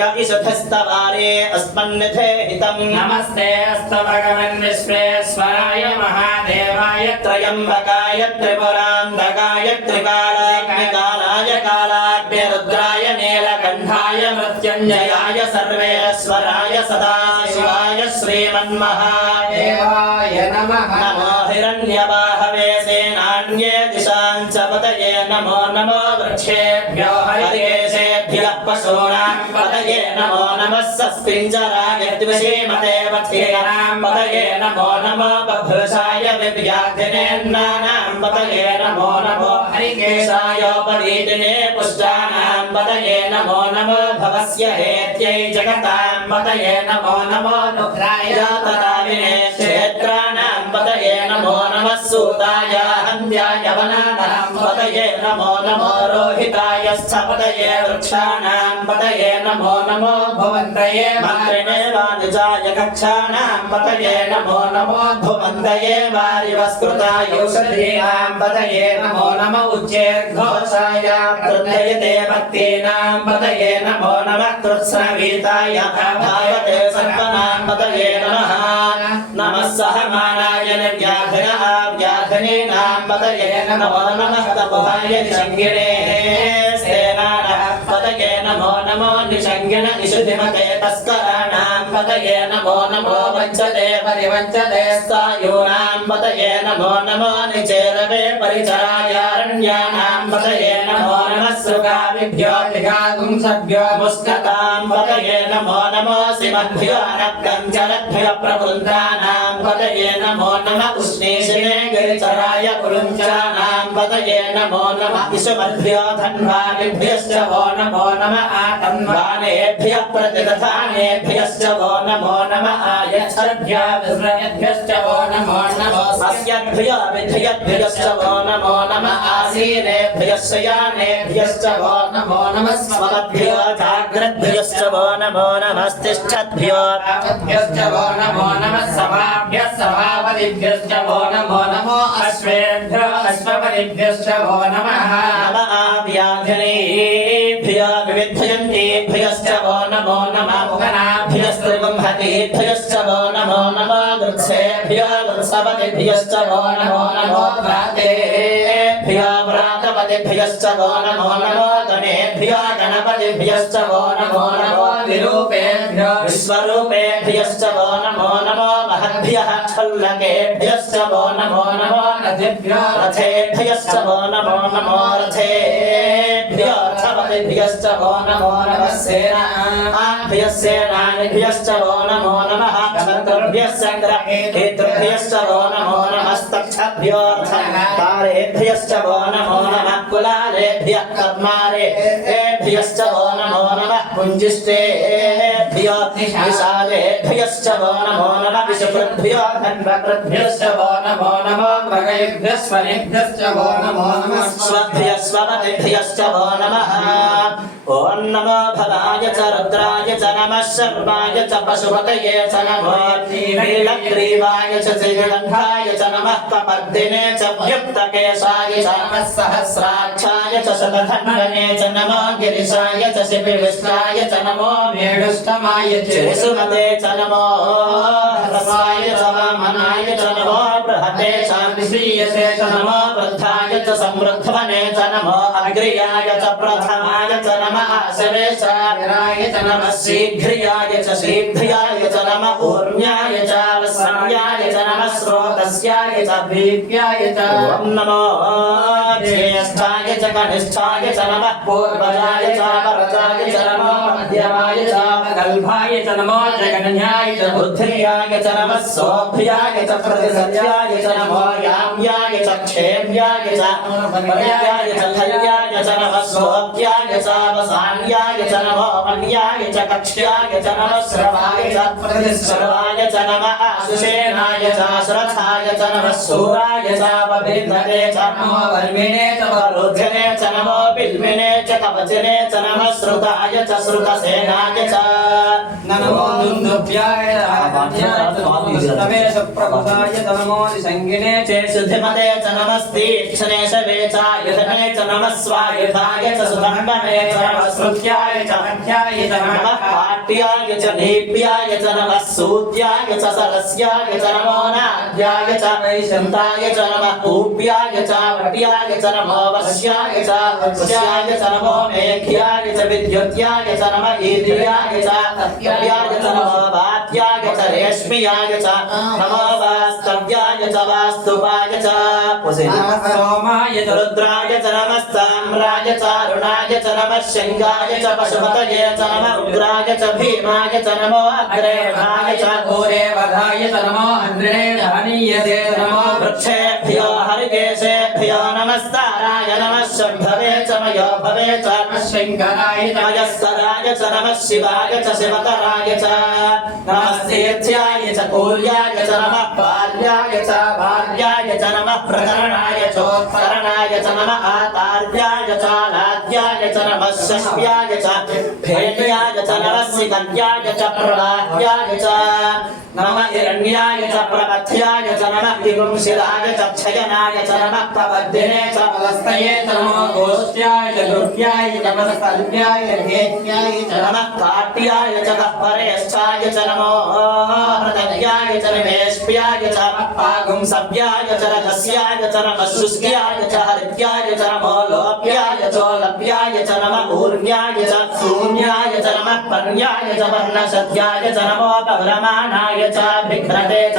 य इषधस्तवारे अस्मन्निधे हितम् नमस्ते अस्तु भगवन् विश्वेश्वराय महादेवाय त्र्यम्बकाय त्रिपुरान्तकाय त्रिकालाग्निकालाय कालाग्निरुद्राय नीलकण्ठाय मृत्युञ्जयाय सर्वेश्वराय सदाशिवाय श्रीमन्महादेवाय नमः नमो हिरण्यबाहवे सेनान्ये दिशां च पतये नमो नमो वृक्षेभ्यो हरिकेशेभ्यः पशूनां पतये नमो नमः सस्पिञ्जराय द्विषीमते वत्सेनां पतये नमो नमो बभ्रुषाय विव्याधिनेन्नानां पतये नमो नमो हरिकेशायोपवीतिने पुष्टानां पतये नमो नमो भवस्य हेत्यै जगतां पतये नमो नमो नुग्राय जातदाविने क्षेत्राणां पतये नमो नमः सूताय हन्त्याय वनानां पतये नमो नमो रोहिताय स्थपतये वृक्षाणां पतये नमो नमो भुवन्तये मन्त्रिणे वानिजाय कक्षाणां पतये नमो नमो भुवन्तये वारिवस्कृताय औषधीनां पतये नमो नमो उच्चैर्घोषाय प्रत्ययते भक्तीनां पतये नमो नमः कृत्स्नवीताय भावते सर्वनां पतये नमः नमः सहमानाय निर्व्याधिनः व्याधिनीनां पतये नमो नमः तपोहाय निषङ्गिणे सेनानां पतये नमो नमो निषङ्गिण निषुधिमते तस्कराणां पतये नमो नमो वञ्चते परिवञ्चते स्थायूनां पतये नमो नमो निचेरवे परिचरायारण्यानां पतये नमो नमः सृगाविभ्यो निगागुंसभ्यो मुस्कतां पतये नमो नमो सिमद्भ्यो नक्कञ्चरद्भ्यो प्रवृन्दानां पतये नमो नमः उष्णीषिणे गिरिचराय कुरुञ्चानां पतये नमो नमः इषुमद्भ्यो धन्वानिभ्यश्च वो नमो नमः आतन्वानेभ्यः प्रतिदधानेभ्यश्च वो नमो नमः आयच्छद्भ्यो विस्रयद्भ्यश्च वो नमो नमः अस्यद्भ्यो विधयद्भ्यश्च वो नमो नमः आसीनेभ्यः शयानेभ्यश्च वो नमो नमः स्वमद्भ्यो जाग्रद्भ्यश्च वो नमो नमः तिष्ठद्भ्यो तावद्भ्यश्च वो नमो नमः सभाभ्यः सभापतिभ्यश्च वो नमो नमः अश्वेभ्यो अश्वपतिभ्यश्च वो नमः नमः व्याधिनेभ्यो विविधयन्तेभ्यश्च वो नमो नमः मुखनाभ्यस्त्रिगुंहतेभ्यश्च वो नमो नमः वृक्षेभ्यो वृषपतिभ्यश्च वो नमो नमो व्रातेभ्यो व्रातप गणपतिभ्यश्च वो नमो नमो गणेभ्यो गणपतिभ्यश्च वो नमो नमो विरूपेभ्यो विश्वरूपेभ्यश्च वो नमो नमो महद्भ्यः क्षुल्लकेभ्यश्च वो नमो नमो रथेभ्यो रथेभ्यश्च वो नमो नमो रथेभ्यो रथपतिभ्यश्च वो नमो नमः सेनाभ्यः सेनानिभ्यश्च वो नमो नमः शत्रुभ्यश्च ग्रहेतृभ्यश्च वो नमो नमस्तक्षभ्यो तारेभ्यश्च वो नमो नमः कुलालेभ्यः कर्मारेभ्यश्च वो नमो नमः पुञ्जिष्टेभ्यो विशालेभ्यश्च वो नमो नमः विषकृभ्यो धन्वकृभ्यश्च वो नमो नमो मृगेभ्यस्वनेभ्यश्च वो नमो नमः स्वभ्यः स्वपतिभ्यश्च वो नमः ॐ नमो भवाय च रुद्राय च नमः शर्वाय च पशुपतये च नमो नीलग्रीवाय च श्रीगन्धाय च नमः कपर्दिने च युक्तकेशाय च नमः सहस्राक्षाय च शतधन्वने च नमो गिरिशाय च शिपिविष्टाय च नमो वेणुष्टमाय च सुमते च नमो ह्रस्वाय च वामनाय च नमो बृहते च विश्रीयसे च नमो वृद्धाय च समृद्धवने च नमो अग्र्याय च प्रथमाय च नमः आशवेशाय च नमः शीघ्रियाय च शीघ्रियाय च नमः ऊर्म्याय च वस्याय च नमः स्रोतस्याय च भीप्याय च ॐ नमो ज्येष्ठाय च कनिष्ठाय च नमः पूर्वजाय च परजाय च नमो मध्यमाय च गल्भाय च नमो जगन्याय च बुद्धियाय च नमः सोभ्याय च प्रतिसत्याय च नमो याम्याय च क्षेम्याय च पर्याय च धर्याय च नमः सोभ्याय च वसान्याय च नमो मन्याय च कक्ष्याय च नमः श्रवाय च प्रतिश्रवाय च नमः सुषेणाय च श्रथाय च नमः सूराय च वभिर्धरे च नमो वर्मिणे च वरुध्यने च नमो बिल्मिने च कवचने च नमः श्रुताय च श्रुतसेनाय च नमो दुन्दुभ्याय च प्रभुताय च नमो निसंगिने च सुधिमते च नमस्तीक्ष्णे शवे च युधने च नमः स्वायुधाय च सुधन्वने च नमः श्रुत्याय च मध्याय च नमः पाट्याय च दीप्याय च नमः सूत्याय च सरस्याय च नमो नाद्याय च वैशन्ताय च नमः पूप्याय च वट्याय च नमो वश्याय च वश्याय च नमो मेघ्याय च विद्युत्याय च नमः ईन्द्रियाय च तप्याय च नमो वात्याय च रेश्म्याय च नमो वास्तव्याय च वास्तुपाय च सोमाय च रुद्राय च नमः साम्राय च अरुणाय च नमः शृङ्गाय च पशुपतये च नमः उग्राय च भीमाय च नमो अग्रेवधाय च घोरेवधाय च नमो अन्द्रिणे धनीयते च नमो वृक्षेभ्यो हरिकेशेभ्यो नमस्ताराय नमः शम्भवे च मयो भवे च शङ्कराय च मयस्कराय च नमः शिवाय च शिवतराय च नमस्तेत्याय च कूल्याय च नमः बाल्याय च भार्याय च नमः प्रकरणाय चोत्तरणाय च नमः आतार्याय च लाद्याय च नमः शस्याय च भेद्याय च नमः सिकन्याय च प्रलाद्याय च नमः हिरण्याय च प्रपथ्याय च नमः विपुंसिदाय च क्षयनाय च नमः प्रपद्दिने च पलस्तये च नमो गोष्ट्याय च दुर्ग्याय च नमस्कल्प्याय हेत्याय च नमः काट्याय च गह्वरेष्ठाय च नमो हृदयाय च निवेश्याय च पागुंसव्याय च रजस्याय च नमः शुष्क्याय च हरित्याय च नमो लोप्याय च लप्याय च नमः ऊर्ण्याय च शून्याय च नमः पर्याय च वर्णशद्याय च नमो पौरमाणाय च भिघ्रते च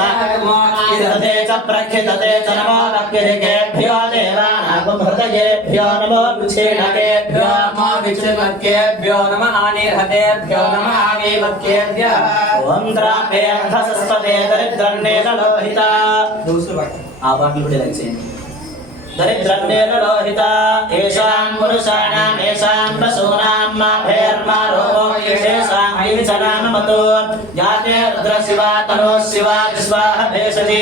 इदते च प्रखिदते च नमो लप्यदिकेभ्यो देवानागुमहृदयेभ्यो नमो विच्छेनकेभ्यो नमो विच्छेनकेभ्यो नमः आनिर्हतेभ्यो नमः आवेवत्केभ्यः ॐ द्रापेऽर्धसस्पदे दरिद्रन्नेललोहिता ఆ పాటలు కూడా లైక్ చేయండి दरिद्रन्नेन लोहिता येषां पुरुषाणां येषां पशूनां माभेर्मारोगो येषां ऐचनामतो याते रुद्रशिवा तनो शिवा स्वाहा भेषजे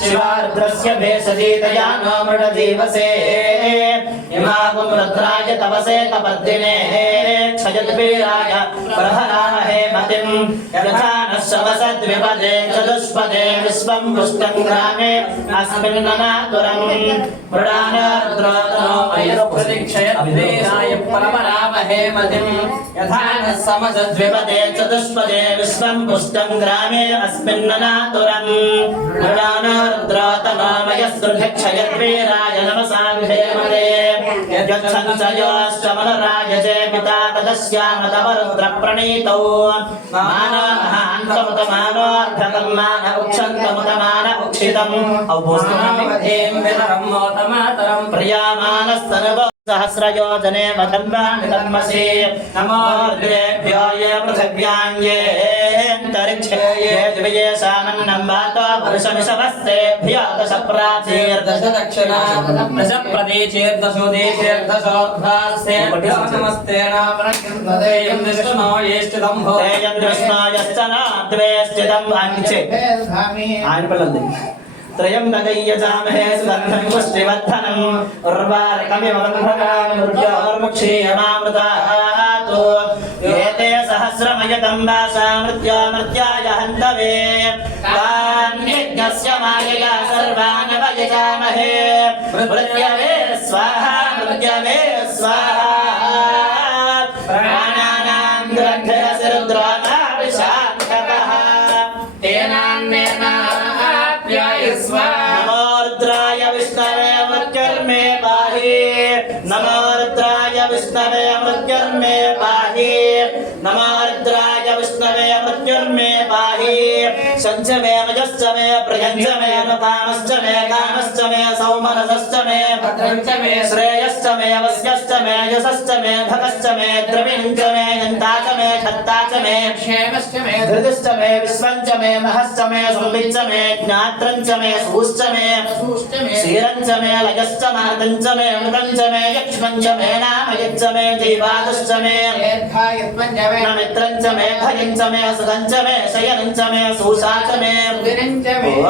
शिवा रुद्रस्य भेषजे तया नो मृडजीवसे इमागुं रुद्राय तपसे तपद्दिने क्षयद्वीराय प्रहरामहे मतिं यथा नः शवसद्विपदे चतुष्पदे विश्वं पुष्टं ग्रामे अस्मिन्ननातुरं मृडानर्द्रोतनो प्रतीक्षयद्वीराय परमरामहे मतिम् यथा न समसद्विपदे चतुष्पदे विश्वं पुष्टं ग्रामे अस्मिन्ननातुरम् मृडानर्द्रोतनो मयस्सुभिक्षयद्वीराय नमसा विधेमते यज्ञसञ्चयोश्चमनरायजे पिता तदस्यामृतमरुद्रप्रणीतौ मानोऽर्थकम् मान उक्षन्तमुतमान उक्षितम् प्रियामानस्तनव सहस्रयोजने वदन्वानि धर्मसि नमोर्द्रेभ्यो ये पृथिव्याङ्गेऽन्तरिक्षे ये दिवये सामन्नं वातो वर्षमिषवस्तेभ्यो दश प्राचीर्दश दक्षिणा दश प्रतीचीर्दशोदीचीर्दशोद्धास्तेभ्यो नमस्ते नामरण्यं विष्णो येष्टितं भो तेजं विष्णो यश्च न द्वे स्थितं वाञ्चे आयन पलन्ति त्रयम्बकयजामहे सुगन्धं पुष्टिवर्धनम् उर्वारुकमिव बन्धकामृत्योर्मुक्षीयमामृतात् एते सहस्रमयतं वासा मृत्याय हन्तवे तान्यज्ञस्य मायया सर्वान् वयजामहे मृत्यवे स्वाहा प्राणानां ग्रन्थस्य रुद्रोनाभिषाक्तः नमोर्द्राय विष्णवे मृत्युर्मे पाहि नमोर्द्राय विष्णवे मृत्युर्मे पाहि नमोर्द्राय विष्णवे मृत्युर्मे पाहि शञ्च मे मजश्च मे प्रयञ्च मे कामश्च मे सौमनसश्च मे भद्रञ्च मे श्रेयश्च मे वस्यश्च मे यशश्च मे भगश्च मे द्रविणञ्च मे यन्ता च मे छत्ता च मे क्षेमश्च मे धृतिश्च मे विश्वञ्च मे महश्च मे संविच्च मे ज्ञात्रञ्च मे सूश्च मे क्षीरञ्च मे लयश्च मातञ्च मे मृतञ्च मे यक्ष्मञ्च मे नामयच्च मे जीवादश्च मे मित्रञ्च मे भयञ्च मे सुखञ्च मे शयनञ्च मे सूषा च मे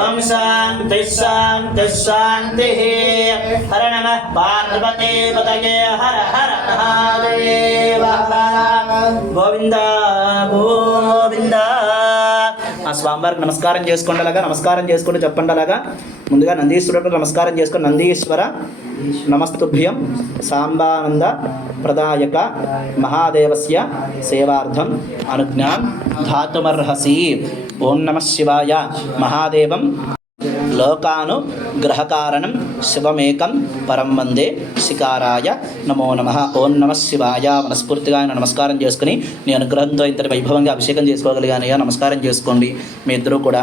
ॐ शान्तिः शान्तिः शान्तिः हर नमः पार्वती पतये हर हर महादेव గోవింద గోవింద. ఆ స్వామివారికి నమస్కారం చేసుకోండి, అలాగా నమస్కారం చేసుకుంటూ చెప్పండి. అలాగా ముందుగా నందీశ్వరుడికి నమస్కారం చేసుకొని నन्दీశ్వర నమస్తుభ్యం సాంబానంద ప్రదాయక మహాదేవస్య సేవార్థం అనుజ్ఞాం ధాతుమర్హసి. ఓం నమః శివాయ. మహాదేవం లోకాను గ్రహకారణం శివమేకం పరం వందే శికారాయ నమో నమః. ఓం నమః శివాయ. మనస్ఫూర్తిగా ఆయన నమస్కారం చేసుకుని నీ అనుగ్రహంతో ఇంతటి వైభవంగా అభిషేకం చేసుకోగలిగానయ్యా. నమస్కారం చేసుకోండి మీ ఇద్దరూ కూడా.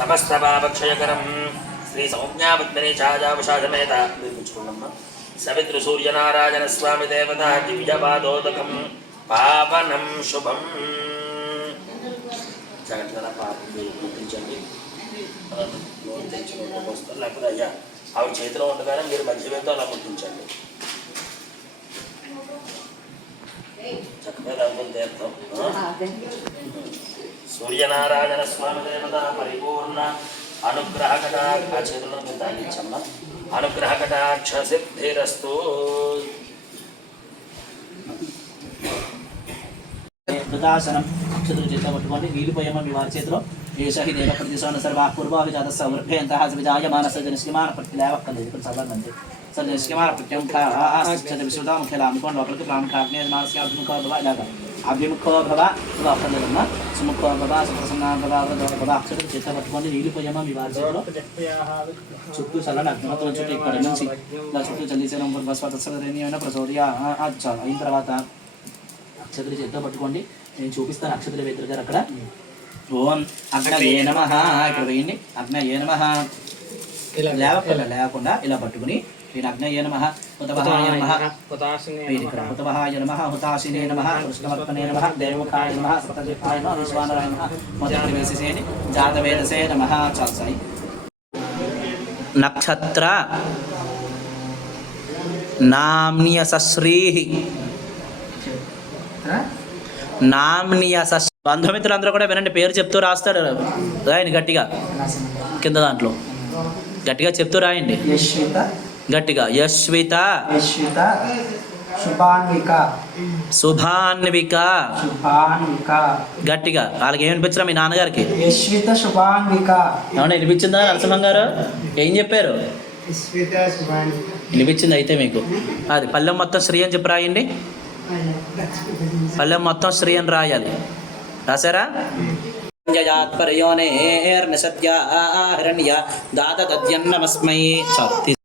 సమస్త పాపక్షయకరం శ్రీ సౌజ్ఞాపద్మిని ఛాయావశాధమేత సవితృ సూర్యనారాయణ స్వామి దేవత దివ్యపాదోదకం పావనం శుభం. జగత్తుల పాపం గుర్తించండి, నోరు తెచ్చుకోవడం వస్తారు, లేకపోతే అయ్యా ఆవిడ చేతిలో ఉండగానే మీరు మధ్యవేతో అలా గుర్తించండి. చక్కగా దాంతో తీర్థం. సూర్యనారాయణ స్వామి దేవత పరిపూర్ణ అనుగ్రహ కటాక్ష చేతుల్లో మీరు తాగించమ్మా. అనుగ్రహ కటాక్ష సిద్ధిరస్తు. కృతాసనం అక్షతులు చేతిలో పట్టుకోండి. నీళ్ళు పోయమ్మ మీ వారి చేతిలో. ఏషహి దేవ ప్రతిశోన సర్వా పూర్వాభిజాత వృద్ధయంత విజాయ మానస నిష్కిమాన ప్రతి లేవక్కర్లేదు. ఇక్కడ చదవండి. సరే నిష్కిమాన ప్రత్యం విశ్వతా ముఖ్యలా అనుకోండి. లోపలికి ప్రాముఖ్య మానసిక అభిముఖో భవ ఇలాగా అభిముఖో భవ అక్కర్లేదమ్మా. సుముఖో భవ సుప్రసన్న భవ అక్షతులు చేతిలో పట్టుకోండి. నీళ్ళు పోయమ్మ మీ వారి చేతిలో. చుట్టూ చల్లని అగ్నిమతో చుట్టూ ఇక్కడ నుంచి ఇలా చుట్టూ చల్లిసేనం పూర్వస్వతత్సరైన ప్రచోదయ. చాలు అయిన తర్వాత అక్షతులు చేతితో పట్టుకోండి. నేను చూపిస్తాను అక్షతుల వేదిక గారు అక్కడ. ఓం అగ్నయే నమః. ఇక్కడ వేయండి. అగ్నయే నమః. లేకుండా ఇలా పట్టుకుని నేను అగ్నయే నమః హుతవహాయ నమః హుతవహాయ నమః హుతాశినే నమః కృష్ణవర్తనే నమః దేవముఖాయ నమః సప్తజిహ్వాయ నమః విశ్వానరాయ నమః మొదటి వేసేసేయండి. జాతవేదసే నమః. చాలు. నక్షత్ర నామ్నియశ్రీః నామ్నియస. బంధుమిత్రులందరూ కూడా వినండి, పేరు చెప్తూ రాస్తాడు. రాయండి గట్టిగా కింద దాంట్లో గట్టిగా చెప్తూ రాయండి. గట్టిగా యశ్విత శుభాన్విక. గట్టిగా వాళ్ళకి ఏమి వినిపించరా మీ నాన్నగారికి? యశ్విత శుభాన్విక. ఏమన్నా వినిపించిందా? నరసింహం గారు ఏం చెప్పారు? వినిపించింది అయితే మీకు అది పల్లెం మొత్తం శ్రీ అని చెప్పి రాయండి. పల్లెం మొత్తం శ్రీ అని రాయాలి. రాశారా? హిరణ్య దాత తద్యన్నమస్మై. చాలు.